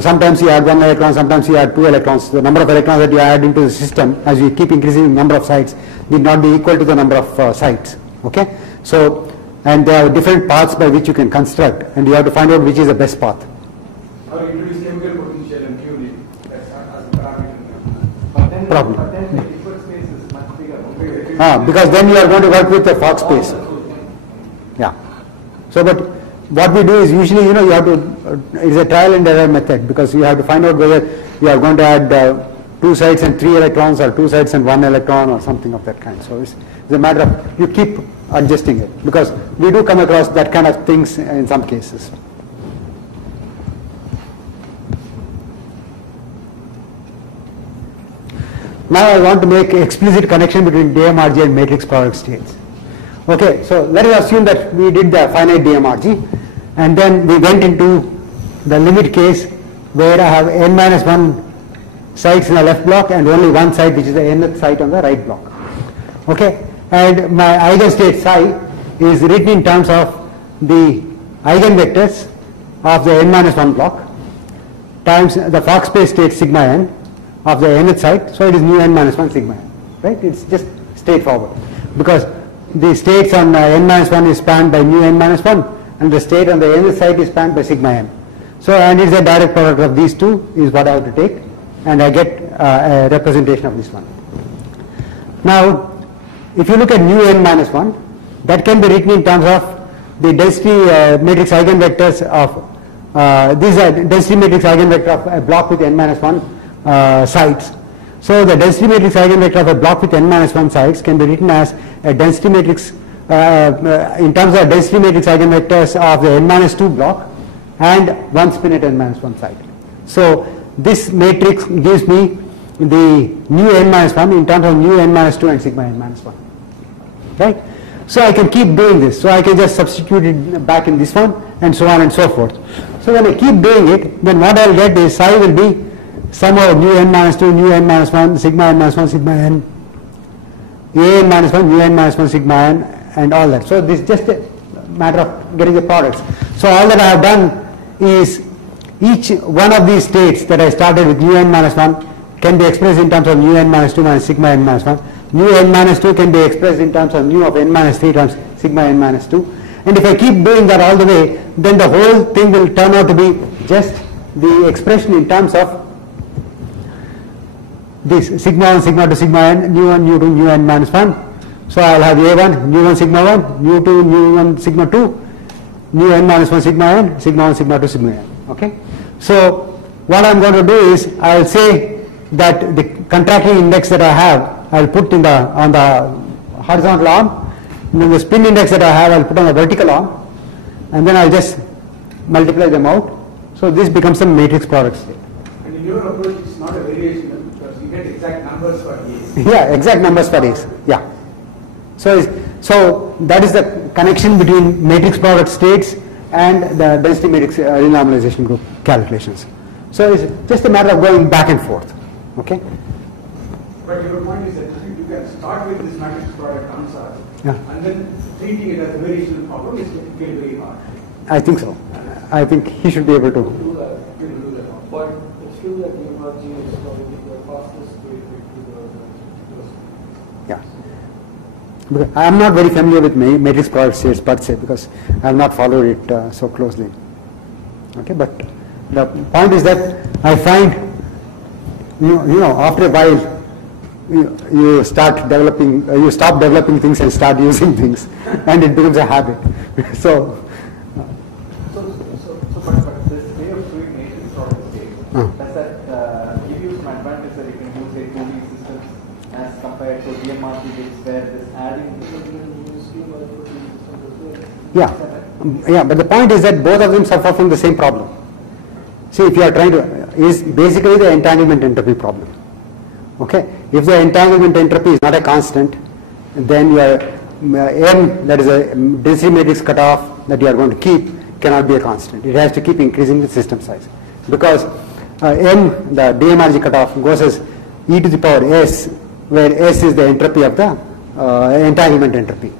sometimes you add 1 electron, sometimes you add 2 electrons. The number of electrons that you add into the system, as you keep increasing the number of sites, need not be equal to the number of sites. Okay? So, and there are different paths by which you can construct, and you have to find out which is the best path. Or introduce chemical potential and tune it. That's as a parameter. Problem. But then the default space is much bigger. Because then you are going to work with the Fock space. Yeah. So, but what we do is usually, you have to, it's a trial and error method, because you have to find out whether you are going to add 2 sites and 3 electrons or 2 sites and 1 electron or something of that kind. So it's a matter of, you keep adjusting it, because we do come across that kind of things in some cases. Now I want to make explicit connection between DMRG and matrix product states. Okay, so let us assume that we did the finite DMRG, and then we went into the limit case where I have n-1 sites in the left block and only 1 site, which is the nth site on the right block. Okay, and my eigenstate psi is written in terms of the eigenvectors of the n-1 block times the Fock space state sigma n of the nth site, so it is mu n-1 sigma n, right? It's just straightforward, because the states on n-1 is spanned by mu n-1 and the state on the nth site is spanned by sigma n. So, and it's a direct product of these two is what I have to take, and I get a representation of this one. Now, if you look at mu n-1, that can be written in terms of the density matrix eigenvectors of these are density matrix eigenvector of a block with n-1 sites. So the density matrix eigenvector of a block with n-1 sites can be written as a density matrix in terms of density matrix eigenvectors of the n-2 block and 1 spin at n-1 site. So this matrix gives me the mu n-1 in terms of mu n-2 and sigma n-1. Right? So I can keep doing this. So I can just substitute it back in this one and so on and so forth. So when I keep doing it, then what I will get is psi will be somehow mu n-2, mu n-1, sigma n-1, sigma n, a n-1, mu n-1, sigma n, and all that. So this is just a matter of getting the products. So all that I have done is each one of these states that I started with nu n minus 1 can be expressed in terms of nu n minus 2 minus sigma n minus 1. Nu n minus 2 can be expressed in terms of nu of n minus 3 times sigma n minus 2. And if I keep doing that all the way, then the whole thing will turn out to be just the expression in terms of this sigma 1, sigma 2, sigma n, nu 1, nu 2, nu n minus 1. So I will have a1, nu 1, sigma 1, nu 2, nu 1, sigma 2, nu n minus 1, sigma n, sigma 1, sigma 2, sigma n. Okay? So what I am going to do is I will say that the contracting index that I have, I will put in on the horizontal arm, and then the spin index that I have, I will put on the vertical arm, and then I will just multiply them out. So this becomes a matrix product state. And in your approach, it's not a variation because you get exact numbers for A's. Yeah, exact numbers for A's. Yeah. So that is the connection between matrix product states and the density matrix renormalization group calculations. So it's just a matter of going back and forth. Okay. But your point is that you can start with this matrix product answer, Yeah. and then treating it as a variational problem is very, very hard. I think so. I think he should be able to. do that. You will do that. But it's true that DMRG is probably the fastest way to do those. Yeah. Because I am not very familiar with matrix product states per se because I have not followed it so closely. Okay, but the point is that I find, you know, after a while, you start developing, you stop developing things and start using things, and it becomes a habit. So But this way of doing matrix product state, does that give you some advantage that you can use a 2D systems as compared to DMRG bits where this adding yeah, but the point is that both of them suffer from the same problem. See, if you are trying to, is basically the entanglement entropy problem. Okay, if the entanglement entropy is not a constant, then your m, that is a density matrix cutoff that you are going to keep, cannot be a constant. It has to keep increasing the system size because m, the DMRG cutoff, goes as e to the power s, where s is the entropy of the entanglement entropy.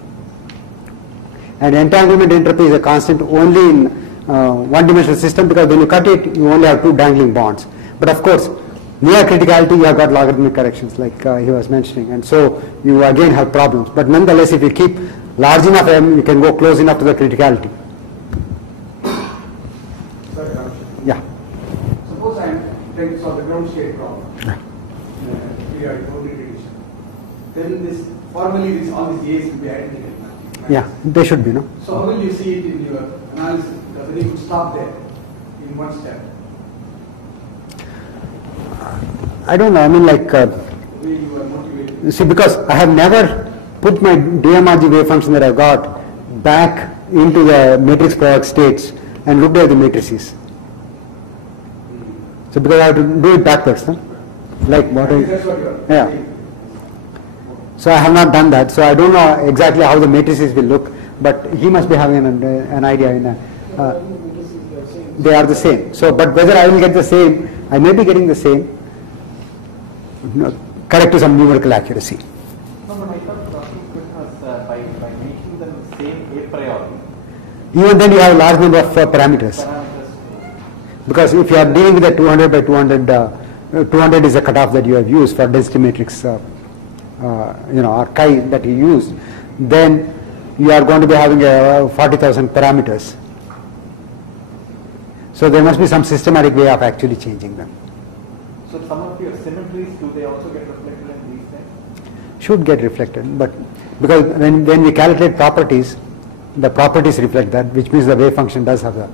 And entanglement entropy is a constant only in one-dimensional system because when you cut it, you only have two dangling bonds. But of course, near criticality, you have got logarithmic corrections like he was mentioning, and so you again have problems. But nonetheless, if you keep large enough m, you can go close enough to the criticality. Sorry, Ramesh. Yeah. Suppose I am trying to solve the ground state problem. Periodic boundary condition. Then this formally all these A's will be identical. Yeah, they should be, no? So how will you see it in your analysis? Because then you could stop there in one step. I don't know. I mean, like, The way you are motivated. see, because I have never put my DMRG wave function that I got back into the matrix product states and looked at the matrices. So because I have to do it backwards, no? Like what I, That's what you are yeah. saying. So I have not done that. So I don't know exactly how the matrices will look, but he must be having an idea in that. They are the same. So, but whether I will get the same, I may be getting the same, correct to some numerical accuracy. No, but I thought Dr. was by making them same a priori. Even then you have a large number of parameters. Because if you are dealing with a 200 by 200, 200 is a cutoff that you have used for density matrix, or chi that you use, then you are going to be having 40,000 parameters. So there must be some systematic way of actually changing them. So some of your symmetries, do they also get reflected in these things? Should get reflected, but because when we calculate properties, the properties reflect that, which means the wave function does have that.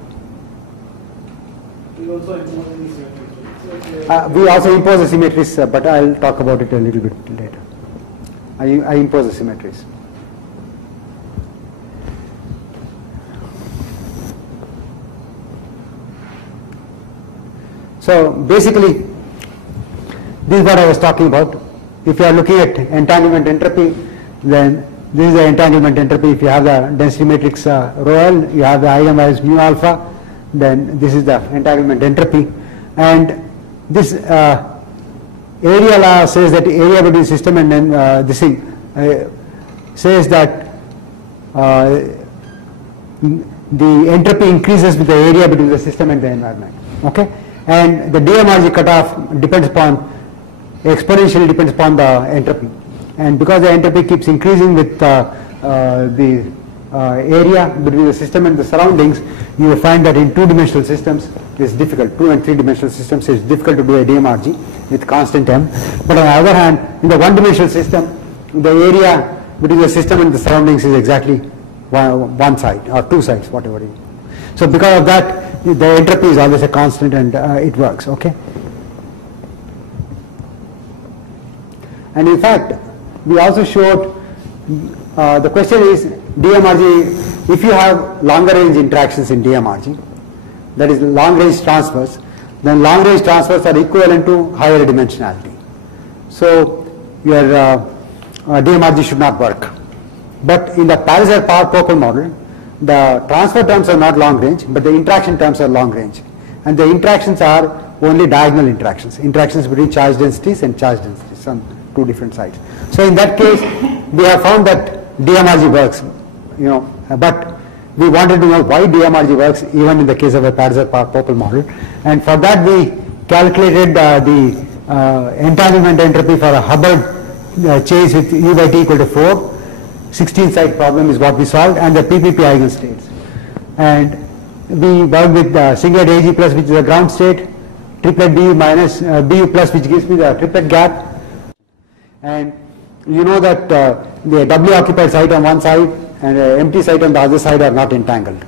We also impose these symmetries. We also impose the symmetries, but I'll talk about it a little bit later. I impose the symmetries. So basically, this is what I was talking about. If you are looking at entanglement entropy, then this is the entanglement entropy. If you have the density matrix rho L, you have the eigenvalues mu alpha, then this is the entanglement entropy. And this area law says that area between system and then this thing says that the entropy increases with the area between the system and the environment. Okay, and the DMRG cutoff depends upon, exponentially depends upon the entropy, and because the entropy keeps increasing with the area between the system and the surroundings, you will find that in two-dimensional systems it's difficult. 2 and 3-dimensional systems it's difficult to do a DMRG with constant m. But on the other hand, in the one-dimensional system, the area between the system and the surroundings is exactly one side or two sides, whatever it is. So because of that, the entropy is always a constant, and it works. Okay. And in fact, we also showed the question is DMRG, if you have longer range interactions in DMRG, that is long range transfers, then long range transfers are equivalent to higher dimensionality. So your DMRG should not work. But in the Palliser-Power-Pople model, the transfer terms are not long range, but the interaction terms are long range. And the interactions are only diagonal interactions, interactions between charge densities and charge densities on two different sides. So in that case, we have found that DMRG works, but we wanted to know why DMRG works even in the case of a Palliser-Power-Pople model. And for that we calculated the entanglement entropy for a Hubbard chase with U by T equal to 4. 16-side problem is what we solved, and the PPP eigenstates. And we worked with singlet AG plus, which is a ground state, triplet BU minus BU plus, which gives me the triplet gap. And you know that the W occupied site on one side and empty site on the other side are not entangled.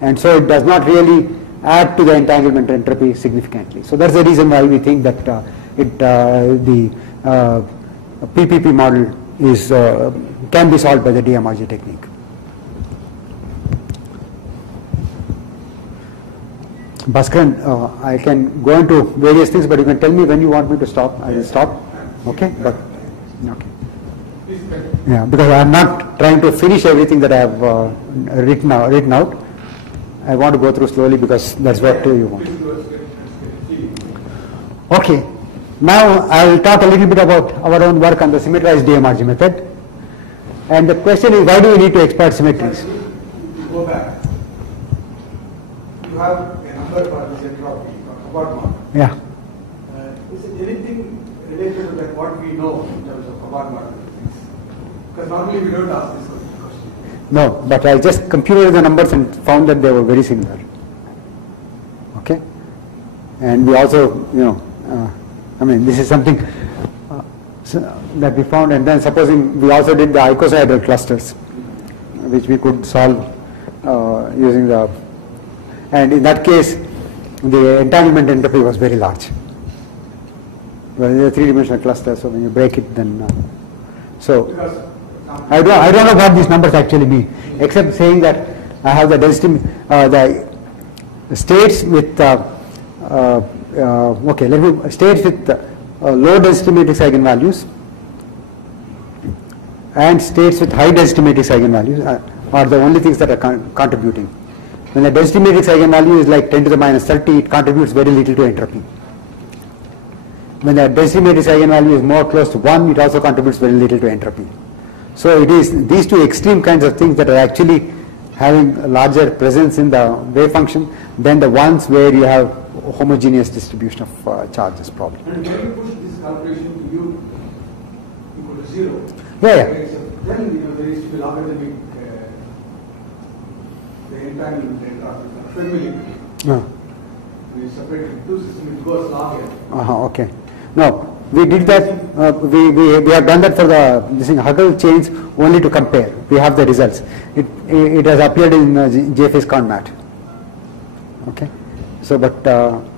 And so it does not really add to the entanglement entropy significantly. So that's the reason why we think that the PPP model is can be solved by the DMRG technique. Bhaskaran, I can go into various things, but you can tell me when you want me to stop. I will stop. Okay? But okay. Yeah, because I am not trying to finish everything that I have written out. I want to go through slowly because that's what you want. Okay. Now I will talk a little bit about our own work on the symmetrized DMRG method. And the question is, why do we need to exploit symmetries? You go back. You have a number for this entropy, Hubbard model. Yeah. Is it anything related to that what we know in terms of Hubbard model? Because normally we don't ask this question. No, but I just computed the numbers and found that they were very similar. Okay. And we also, this is something that we found, and then supposing we also did the icosahedral clusters, which we could solve using the, and in that case, the entanglement entropy was very large. Well, it's a three-dimensional cluster, so when you break it, then so I don't know what these numbers actually mean, except saying that I have the density, the states with states with low density matrix eigenvalues and states with high density matrix eigenvalues are the only things that are contributing. When the density matrix eigenvalue is like 10 to the minus 30, it contributes very little to entropy. When the density matrix eigenvalue is more close to 1, it also contributes very little to entropy. So it is these two extreme kinds of things that are actually having a larger presence in the wave function than the ones where you have homogeneous distribution of charges probably. And when you push this calculation to u equal to 0, yeah. Then there is to be logarithmic the entanglement entropy, Fermi. We separated two systems, it goes log n. Okay. No, we did that. We have done that for the Huggel chains only to compare. We have the results. It has appeared in JFS ConMat. Okay. So, but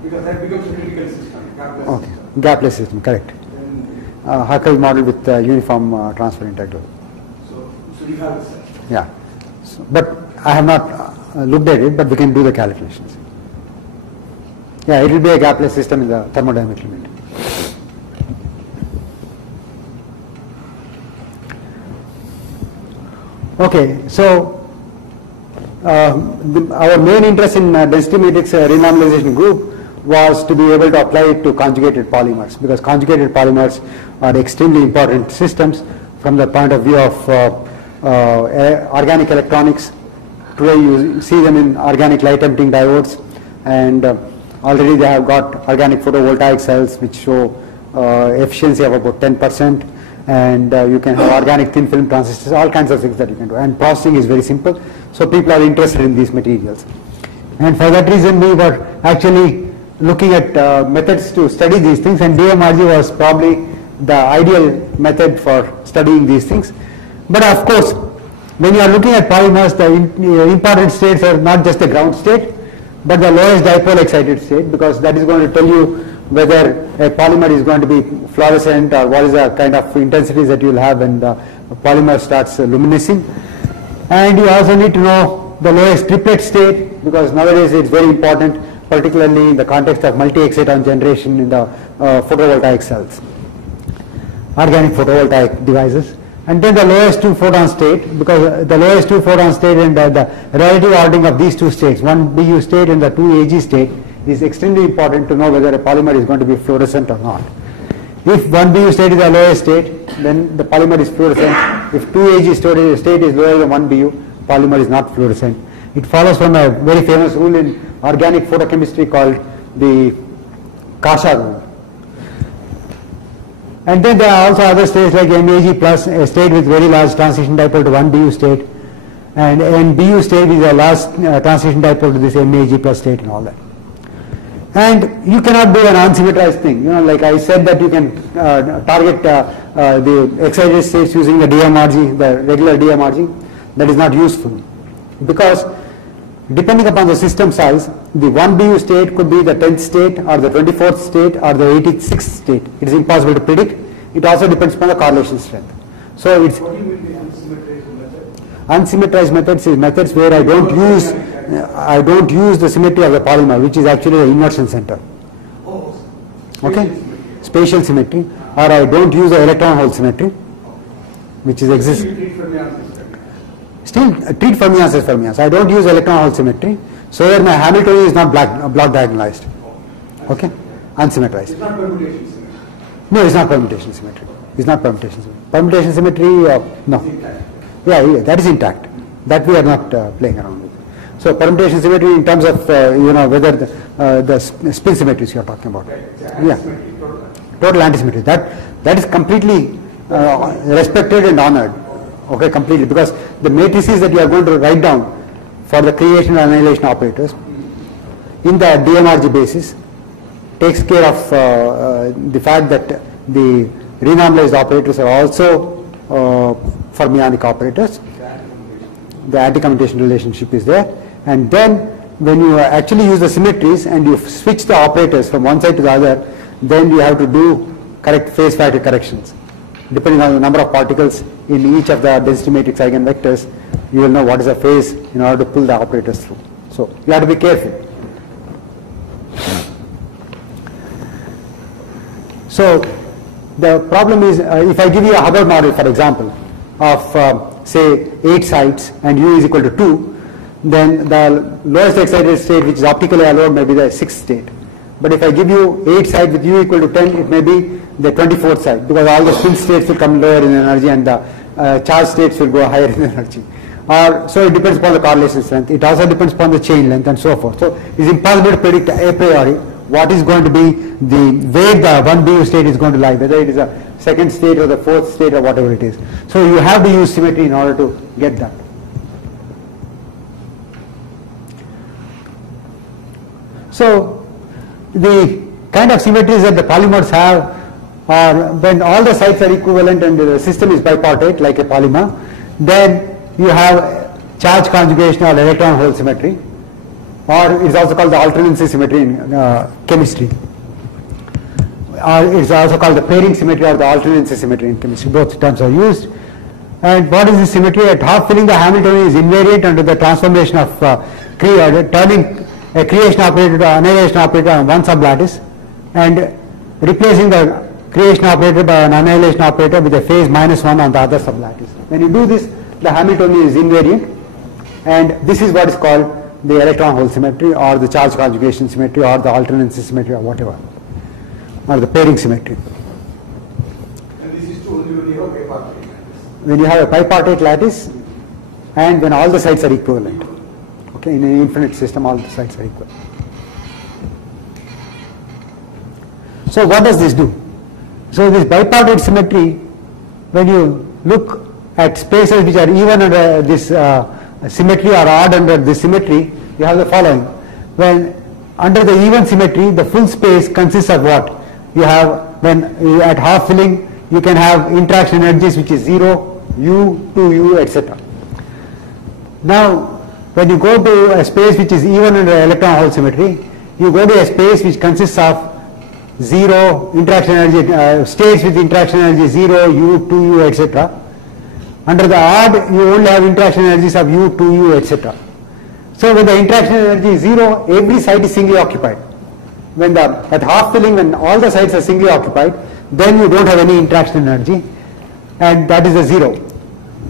because that becomes a critical system, gapless system. Gapless system, correct. Huggel model with uniform transfer integral. So you have this. Yeah. So, but I have not looked at it, but we can do the calculations. Yeah, it will be a gapless system in the thermodynamic limit. Okay, so our main interest in density matrix renormalization group was to be able to apply it to conjugated polymers, because conjugated polymers are extremely important systems from the point of view of organic electronics. Today you see them in organic light emitting diodes, and Already they have got organic photovoltaic cells which show efficiency of about 10%, and you can have organic thin film transistors, all kinds of things that you can do. And processing is very simple, so people are interested in these materials. And for that reason, we were actually looking at methods to study these things, and DMRG was probably the ideal method for studying these things. But of course, when you are looking at polymers, the important states are not just the ground state, but the lowest dipole excited state, because that is going to tell you whether a polymer is going to be fluorescent or what is the kind of intensities that you will have when the polymer starts luminescing. And you also need to know the lowest triplet state, because nowadays it's very important, particularly in the context of multi-exciton generation in the photovoltaic cells, organic photovoltaic devices. And then the lowest 2 photon state, because the lowest 2 photon state and the relative ordering of these two states, 1 BU state and the 2 AG state, is extremely important to know whether a polymer is going to be fluorescent or not. If 1 BU state is the lowest state, then the polymer is fluorescent. If 2 AG state is lower than 1 BU, polymer is not fluorescent. It follows from a very famous rule in organic photochemistry called the Kasha rule. And then there are also other states like MAG plus, a state with very large transition dipole to 1 BU state, and BU state is a large transition dipole to this MAG plus state and all that. And you cannot do an unsymmetrized thing. Like I said that you can target the excited states using the DMRG, the regular DMRG. That is not useful, because depending upon the system size, the 1 BU state could be the 10th state or the 24th state or the 86th state. It is impossible to predict. It also depends upon the correlation strength. So it's What do you mean the unsymmetrized method? unsymmetrized methods is methods where I don't use the symmetry of the polymer, which is actually the inversion center. Oh, Okay, spatial symmetry, or I don't use the electron hole symmetry, which is exists. Still treat fermions as fermions. I don't use electron hole symmetry, so that my Hamiltonian is not block diagonalized. Okay, unsymmetrized. It's not permutation symmetry. No, it's not permutation symmetry. It's not permutation symmetry. Permutation symmetry, no. Yeah, that is intact. That we are not playing around with. So permutation symmetry in terms of whether the spin symmetries you are talking about. Yeah, total antisymmetry. That is completely respected and honored. Okay, completely, because the matrices that you are going to write down for the creation and annihilation operators in the DMRG basis takes care of the fact that the renormalized operators are also fermionic operators. The anti-commutation relationship is there, and then when you actually use the symmetries and you switch the operators from one side to the other, then you have to do correct phase factor corrections. Depending on the number of particles in each of the density matrix eigenvectors, you will know what is the phase in order to pull the operators through. So you have to be careful. So the problem is, if I give you a Hubbard model, for example, of say 8 sites and U is equal to 2, then the lowest excited state, which is optically allowed, may be the 6th state. But if I give you 8 sites with U equal to 10, it may be the 24th site, because all the spin states will come lower in energy and the charge states will go higher in energy. So it depends upon the correlation strength. It also depends upon the chain length and so forth. So it's impossible to predict a priori what is going to be where the 1 BU state is going to lie, whether it is a 2nd state or the 4th state or whatever it is. So you have to use symmetry in order to get that. So the kind of symmetries that the polymers have are when all the sites are equivalent and the system is bipartite like a polymer, then you have charge conjugation or electron hole symmetry, or it's also called the alternancy symmetry in chemistry, or it's also called the pairing symmetry or the alternancy symmetry in chemistry. Both terms are used. And what is the symmetry? At half filling, the Hamiltonian is invariant under the transformation of turning a creation operator to annihilation operator on one sublattice and replacing the creation operator by an annihilation operator with a phase -1 on the other sublattice. When you do this, the Hamiltonian is invariant, and this is what is called the electron hole symmetry or the charge conjugation symmetry or the alternancy symmetry or whatever, or the pairing symmetry. And this is true only when you have a bipartite lattice. When you have a bipartite lattice and when all the sites are equivalent. Okay, in an infinite system all the sites are equal. So what does this do? So this bipartite symmetry, when you look at spaces which are even under this symmetry or odd under this symmetry, you have the following. When under the even symmetry, the full space consists of what? You have, when you at half filling, you can have interaction energies which is 0, u, 2u, etc. Now, when you go to a space which is even under electron hole symmetry, you go to a space which consists of 0 interaction energy, states with interaction energy 0, u, 2u, etc. Under the odd, you only have interaction energies of u, 2u, etc. So when the interaction energy is 0, every site is singly occupied. When at half filling, when all the sites are singly occupied, then you don't have any interaction energy, and that is a 0.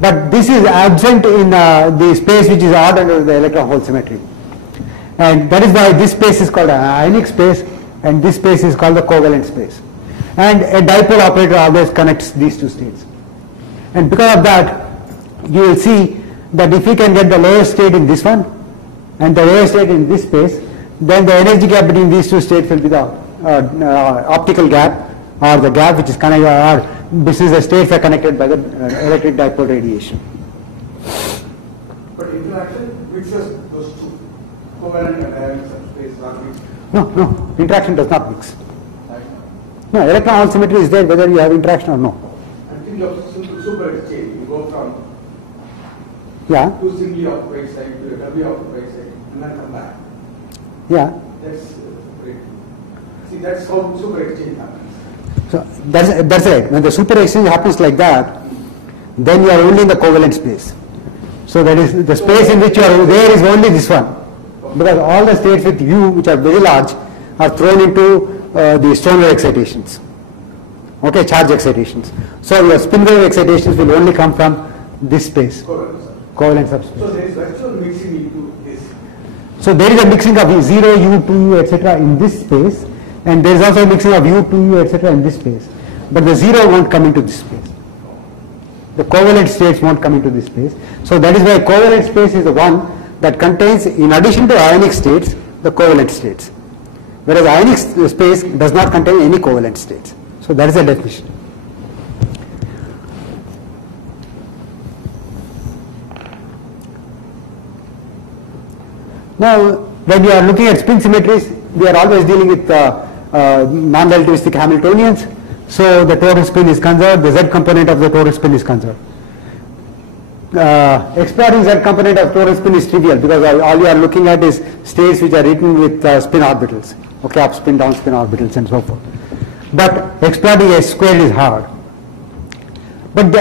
But this is absent in the space which is odd under the electron hole symmetry. And that is why this space is called an ionic space, and this space is called the covalent space. And a dipole operator always connects these two states. And because of that, you will see that if we can get the lowest state in this one and the lowest state in this space, then the energy gap between these two states will be the optical gap, or the gap which is connected, or this is the states are connected by the electric dipole radiation. But interaction mixes those two, covalent and ionic subspace are mixed. No, interaction does not mix. No, electron hole symmetry is there whether you have interaction or no. I'm thinking of super exchange. You go from two singly occupied site to a doubly occupied site and then come back. Yeah. That's great. See, that's how super exchange happens. So that's right. When the super exchange happens like that, then you are only in the covalent space. So that is the space in which you are there is only this one, because all the states with U, which are very large, are thrown into the Stoneware excitations. Okay, charge excitations. So your spin wave excitations will only come from this space, covalent subspace. So there is virtual mixing into this. So there is a mixing of 0, U, 2U, etc. in this space, and there is also a mixing of U, 2U, etc. in this space. But the 0 won't come into this space. The covalent states won't come into this space. So that is why covalent space is the one that contains, in addition to ionic states, the covalent states. Whereas ionic space does not contain any covalent states. So that is the definition. Now, when we are looking at spin symmetries, we are always dealing with non-relativistic Hamiltonians. So the total spin is conserved, the Z component of the total spin is conserved. Exploring Z component of total spin is trivial, because all you are looking at is states which are written with spin orbitals, okay, up spin, down spin orbitals and so forth. But exploiting S squared is hard. But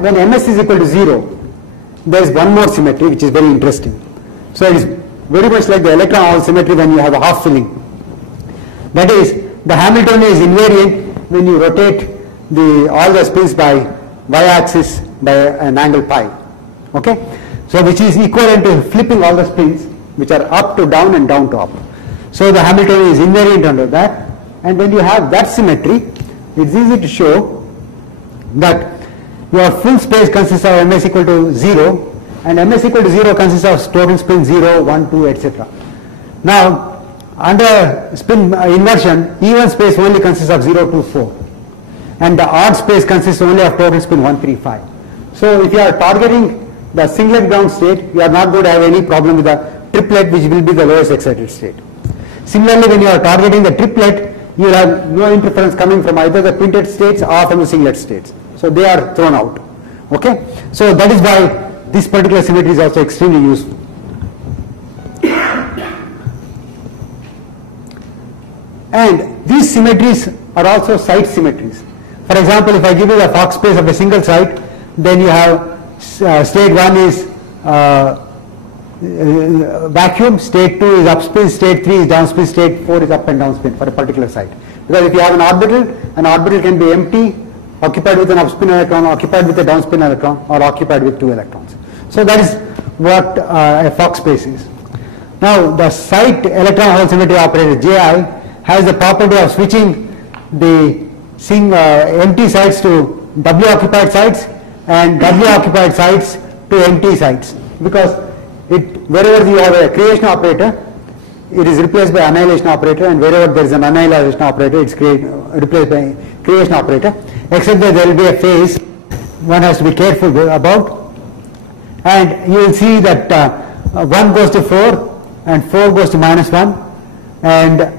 when Ms is equal to 0, there is one more symmetry which is very interesting. So it is very much like the electron hole symmetry when you have a half filling. That is, the Hamiltonian is invariant when you rotate all the spins by y-axis by an angle pi. Okay? So which is equivalent to flipping all the spins which are up to down and down to up. So the Hamiltonian is invariant under that, and when you have that symmetry, it's easy to show that your full space consists of Ms equal to 0, and Ms equal to 0 consists of total spin 0, 1, 2, etc. Now, under spin inversion, even space only consists of 0, 2, 4, and the odd space consists only of total spin 1, 3, 5. So if you are targeting the singlet ground state, you are not going to have any problem with the triplet, which will be the lowest excited state. Similarly, when you are targeting the triplet, you will have no interference coming from either the quintet states or from the singlet states. So they are thrown out. Okay? So that is why this particular symmetry is also extremely useful. And these symmetries are also site symmetries. For example, if I give you the Fock space of a single site, then you have state 1 is vacuum, state 2 is upspin, state 3 is downspin, state 4 is up and downspin for a particular site. Because if you have an orbital can be empty, occupied with an upspin electron, occupied with a downspin electron, or occupied with 2 electrons. So that is what a Fock space is. Now the site electron hole symmetry operator Ji has the property of switching the empty sites to W occupied sites and W occupied sites to empty sites, because wherever you have a creation operator, it is replaced by annihilation operator, and wherever there is an annihilation operator, it's replaced by creation operator, except that there will be a phase one has to be careful about, and you will see that 1 goes to 4 and 4 goes to -1, and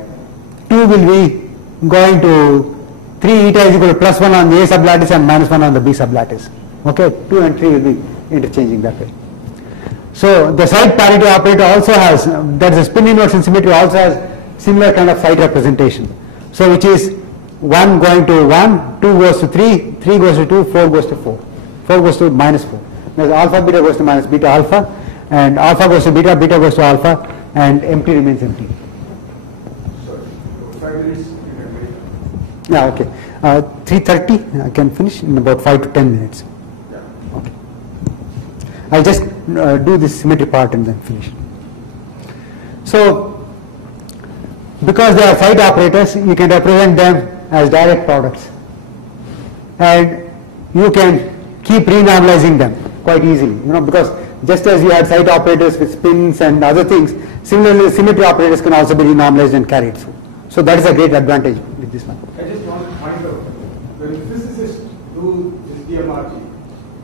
2 will be going to 3 eta is equal to +1 on the A sublattice and -1 on the B sublattice. Okay, 2 and 3 will be interchanging that way. So the side parity operator also has, that is a spin inversion symmetry, also has similar kind of side representation. So which is 1 going to 1, 2 goes to 3, 3 goes to 2, 4 goes to 4, 4 goes to -4. Whereas alpha beta goes to minus beta alpha, and alpha goes to beta, beta goes to alpha, and empty remains empty. Sorry, 5 minutes. Yeah, okay. 3:30, I can finish in about 5 to 10 minutes. Okay. I'll just do this symmetry part and then finish. So, because they are side operators, you can represent them as direct products. And you can keep renormalizing them quite easily, because just as you had side operators with spins and other things, similarly symmetry operators can also be renormalized and carried through. So that is a great advantage with this one. I just want to find out, when physicists do this DMRG,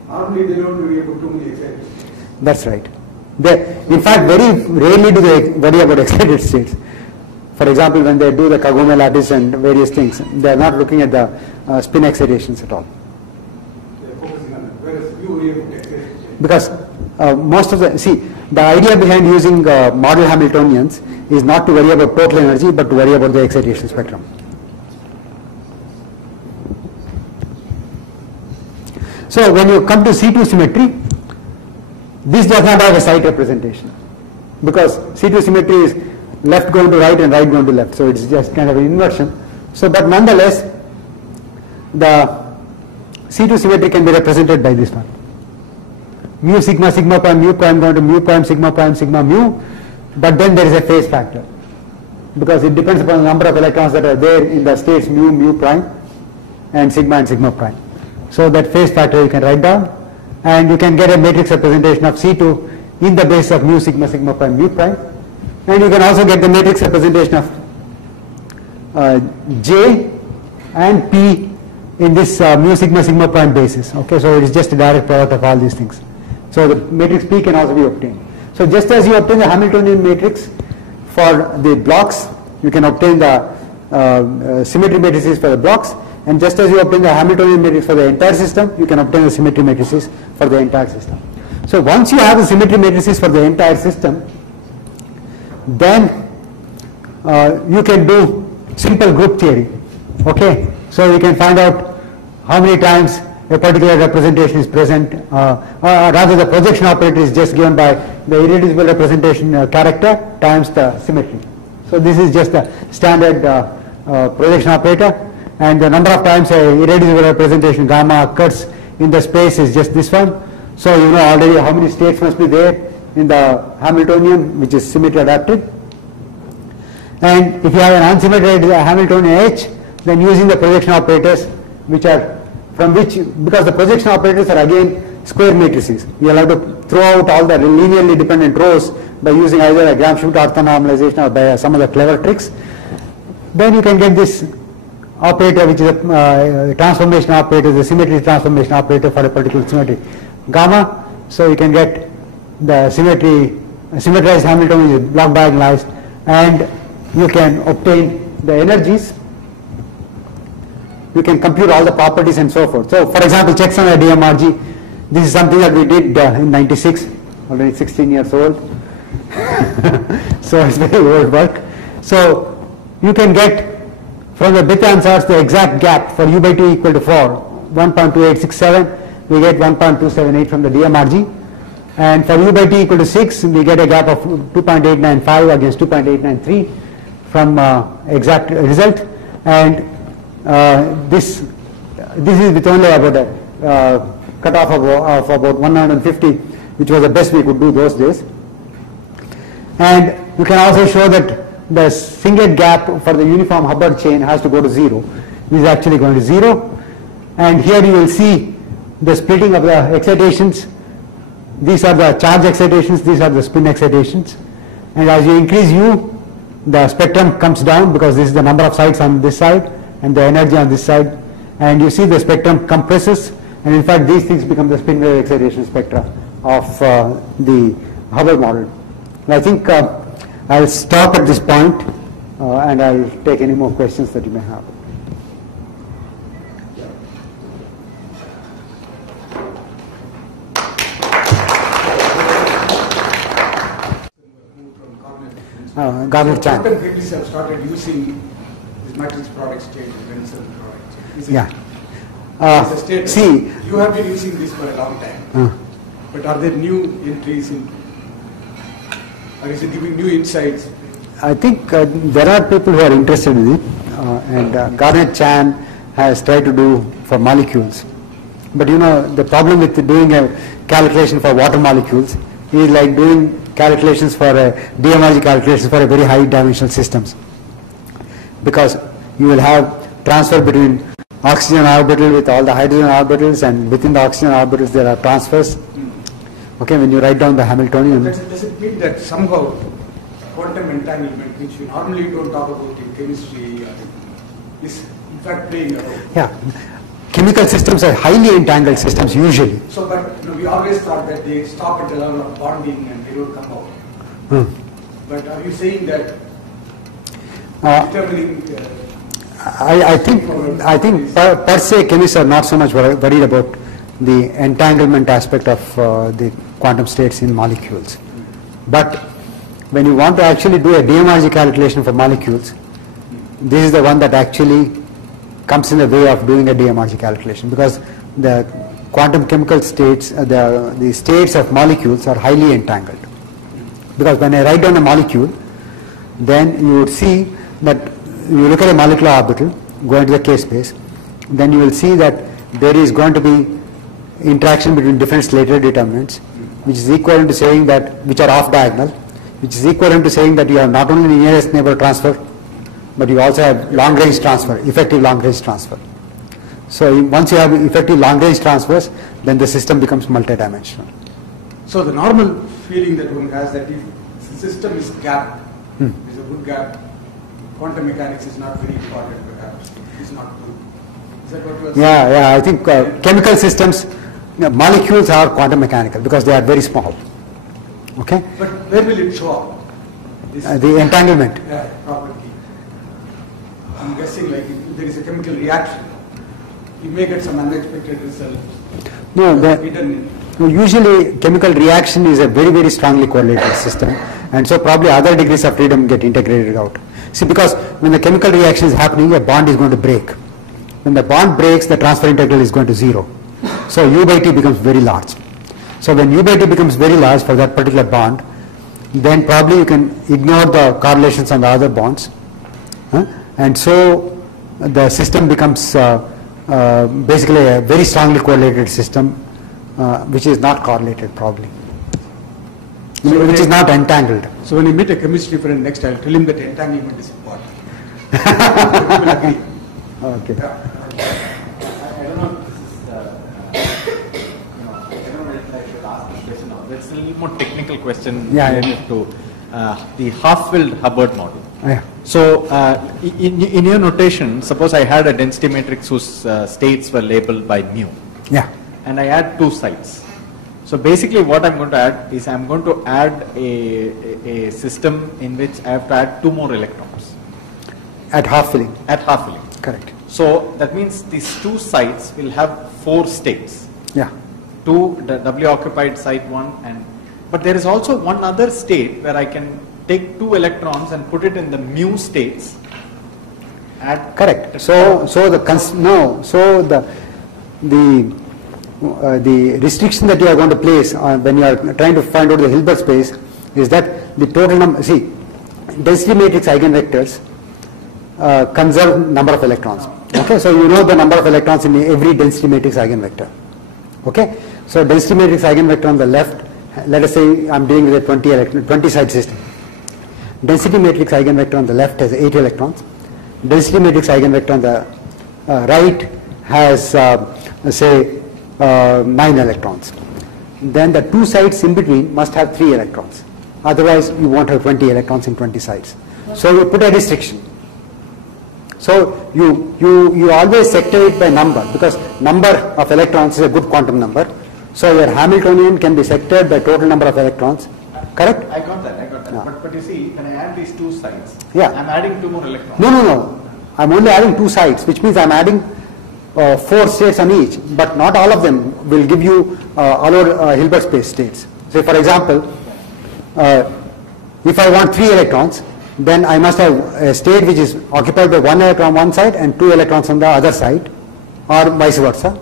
normally they don't worry about too many excited states. That's right. In fact, very rarely do they worry about excited states. For example, when they do the Kagome lattice and various things, they are not looking at the spin excitations at all. They are focusing on that, whereas you worry about excited states. Because most of the idea behind using model Hamiltonians is not to worry about total energy, but to worry about the excitation spectrum. So when you come to C2 symmetry, this does not have a side representation, because C2 symmetry is left going to right and right going to left, so it's just kind of an inversion. So, but nonetheless, the C2 symmetry can be represented by this one. Mu sigma sigma prime mu prime going to mu prime sigma mu, but then there is a phase factor, because it depends upon the number of electrons that are there in the states mu prime and sigma prime. So that phase factor you can write down, and you can get a matrix representation of C2 in the base of mu sigma prime mu prime, and you can also get the matrix representation of J and P in this mu sigma prime basis. Okay, so it is just a direct product of all these things. So the matrix P can also be obtained. So just as you obtain the Hamiltonian matrix for the blocks, you can obtain the symmetry matrices for the blocks, and just as you obtain the Hamiltonian matrix for the entire system, you can obtain the symmetry matrices for the entire system. So once you have the symmetry matrices for the entire system, then you can do simple group theory. Okay, so you can find out how many times a particular representation is present, or rather the projection operator is just given by the irreducible representation character times the symmetry. So this is just the standard projection operator, and the number of times a irreducible representation gamma occurs in the space is just this one. So you know already how many states must be there in the Hamiltonian, which is symmetry adapted. And if you have an unsymmetric Hamiltonian H, then using the projection operators, which are from which, because the projection operators are again square matrices, you will have to throw out all the linearly dependent rows by using either a Gram-Schmidt orthonormalization or by some of the clever tricks. Then you can get this operator, which is a transformation operator, the symmetry transformation operator for a particular symmetry gamma. So you can get the symmetrized Hamiltonian is block diagonalized, and you can obtain the energies. You can compute all the properties and so forth. So for example, checks on a DMRG, this is something that we did in 96, already 16 years old. So it's very old work. So you can get from the bit answers the exact gap for u by t equal to 4, 1.2867, we get 1.278 from the DMRG. And for u by t equal to 6, we get a gap of 2.895 against 2.893 from exact result. And this is with only about a cutoff of about 150, which was the best we could do those days. And you can also show that the singlet gap for the uniform Hubbard chain has to go to 0. This is actually going to 0. And here you will see the splitting of the excitations. These are the charge excitations, these are the spin excitations. And as you increase u, the spectrum comes down because this is the number of sites on this side and the energy on this side, and you see the spectrum compresses, and in fact these things become the spin wave excitation spectra of the Hubble model. And I think I'll stop at this point and I'll take any more questions that you may have. Garnet Chan. Quantum chemists have started using this matrix product state and Benson product state. Yeah. As a state, See, you have been using this for a long time, but are there new entries in, or is it giving new insights? I think there are people who are interested in it, and Garnet Chan has tried to do for molecules. But you know, the problem with doing a calculation for water molecules is like doing calculations for DMRG calculations for a very high dimensional systems, because you will have transfer between oxygen orbital with all the hydrogen orbitals, and within the oxygen orbitals there are transfers. Okay, when you write down the Hamiltonian. Does it mean that somehow quantum entanglement, which we normally don't talk about in chemistry, is in fact playing a role? Yeah, chemical systems are highly entangled systems usually. So, but we always thought that they stop at the level of bonding and they don't come out. But are you saying that determining? I think per se chemists are not so much worried about the entanglement aspect of the quantum states in molecules. But when you want to actually do a DMRG calculation for molecules, this is the one that actually comes in the way of doing a DMRG calculation, because the quantum chemical states, the states of molecules are highly entangled. Because when I write down a molecule, then you would see that you look at a molecular orbital, go into the K space, then you will see that there is going to be interaction between different slater determinants, which is equivalent to saying that, which are off diagonal, which is equivalent to saying that you have not only nearest neighbor transfer, but you also have long range transfer, effective long range transfer. So once you have effective long range transfers, then the system becomes multidimensional. So the normal feeling that one has that if the system is gapped, is a good gap, quantum mechanics is not very important perhaps, it's not good. Is that what you are saying? Yeah, I think chemical systems, molecules are quantum mechanical because they are very small. Okay? But where will it show up? The entanglement. Property. I'm guessing like if there is a chemical reaction, you may get some unexpected results. No, usually chemical reaction is a very, very strongly correlated system, and so probably other degrees of freedom get integrated out. See, because when the chemical reaction is happening, a bond is going to break. When the bond breaks, the transfer integral is going to 0. So U by T becomes very large. So when U by T becomes very large for that particular bond, then probably you can ignore the correlations on the other bonds. And so the system becomes basically a very strongly correlated system, which is not correlated probably, so which is not entangled. So when you meet a chemistry friend next, I'll tell him that entanglement is important. He will agree. Okay. I don't know if this is, I don't know if I should ask this question now. It's a little more technical question related to the half-filled Hubbard model. Yeah. So in your notation, suppose I had a density matrix whose states were labeled by mu. Yeah. And I add 2 sites. So basically what I'm going to add is I'm going to add a system in which I have to add 2 more electrons. At half filling. At half filling. Correct. So that means these 2 sites will have 4 states. Yeah. 2 the W occupied site 1, but there is also one other state where I can take 2 electrons and put it in the mu states. Correct. So the restriction that you are going to place when you are trying to find out the Hilbert space is that the total number. See, density matrix eigenvectors conserve number of electrons. Okay, so you know the number of electrons in every density matrix eigenvector. Okay, so density matrix eigenvector on the left, let us say I'm dealing with a 20 side system. Density matrix eigenvector on the left has 8 electrons. Density matrix eigenvector on the right has say 9 electrons. Then the 2 sides in between must have 3 electrons. Otherwise you won't have 20 electrons in 20 sides. So you put a restriction. So you always sector it by number, because number of electrons is a good quantum number. So your Hamiltonian can be sectored by total number of electrons. Correct? I got that. Yeah. But you see, when I add these two sides, Yeah. I'm adding 2 more electrons. No. I'm only adding 2 sides, which means I'm adding 4 states on each, but not all of them will give you allowed Hilbert space states. Say for example, if I want 3 electrons, then I must have a state which is occupied by 1 electron on one side and 2 electrons on the other side, or vice versa.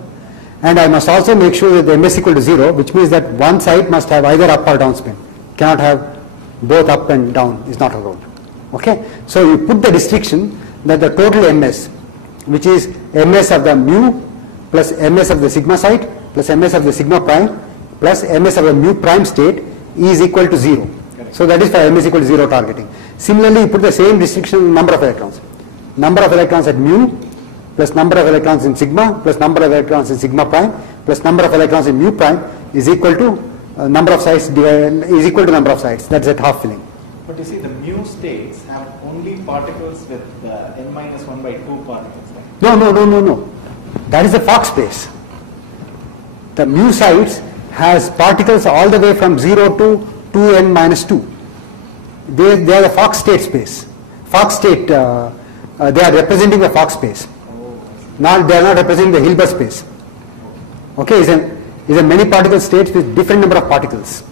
And I must also make sure that the m is equal to 0, which means that one side must have either up or down spin. Cannot have both up and down, is not allowed. Okay? So you put the restriction that the total ms, which is ms of the mu plus ms of the sigma site plus ms of the sigma prime plus ms of the mu prime state is equal to 0. So that is for m is equal to 0 targeting. Similarly, you put the same restriction on number of electrons. Number of electrons at mu plus number of electrons in sigma plus number of electrons in sigma prime plus number of electrons in mu prime is equal to number of sites is equal to number of sites. That's at half filling. But you see, the mu states have only particles with n minus 1 by 2 particles. Right? No. That is the Fock space. The mu sites has particles all the way from 0 to 2n minus 2. They are the Fock state space. Fock state, they are representing the Fock space. They are not representing the Hilbert space. Okay, is a many particle states with different number of particles.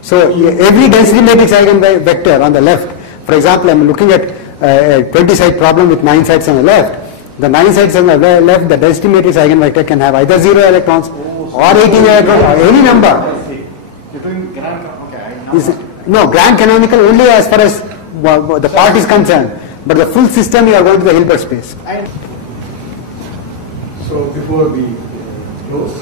So every density matrix eigenvector on the left, for example, I am looking at a 20 site problem with 9 sites on the left. The 9 sites on the left, the density matrix eigenvector can have either 0 electrons or 18 electrons or any number. I see. You're doing canonical. Okay, No, grand canonical only as far as the part is concerned, but the full system you are going to the Hilbert space. So before we close,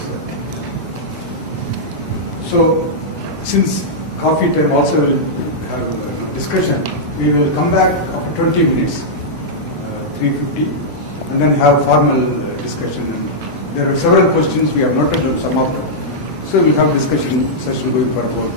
so since coffee time also will have a discussion, we will come back after 20 minutes, 3:50, and then have formal discussion. And there are several questions we have noted some of them. So we'll have discussion session going for about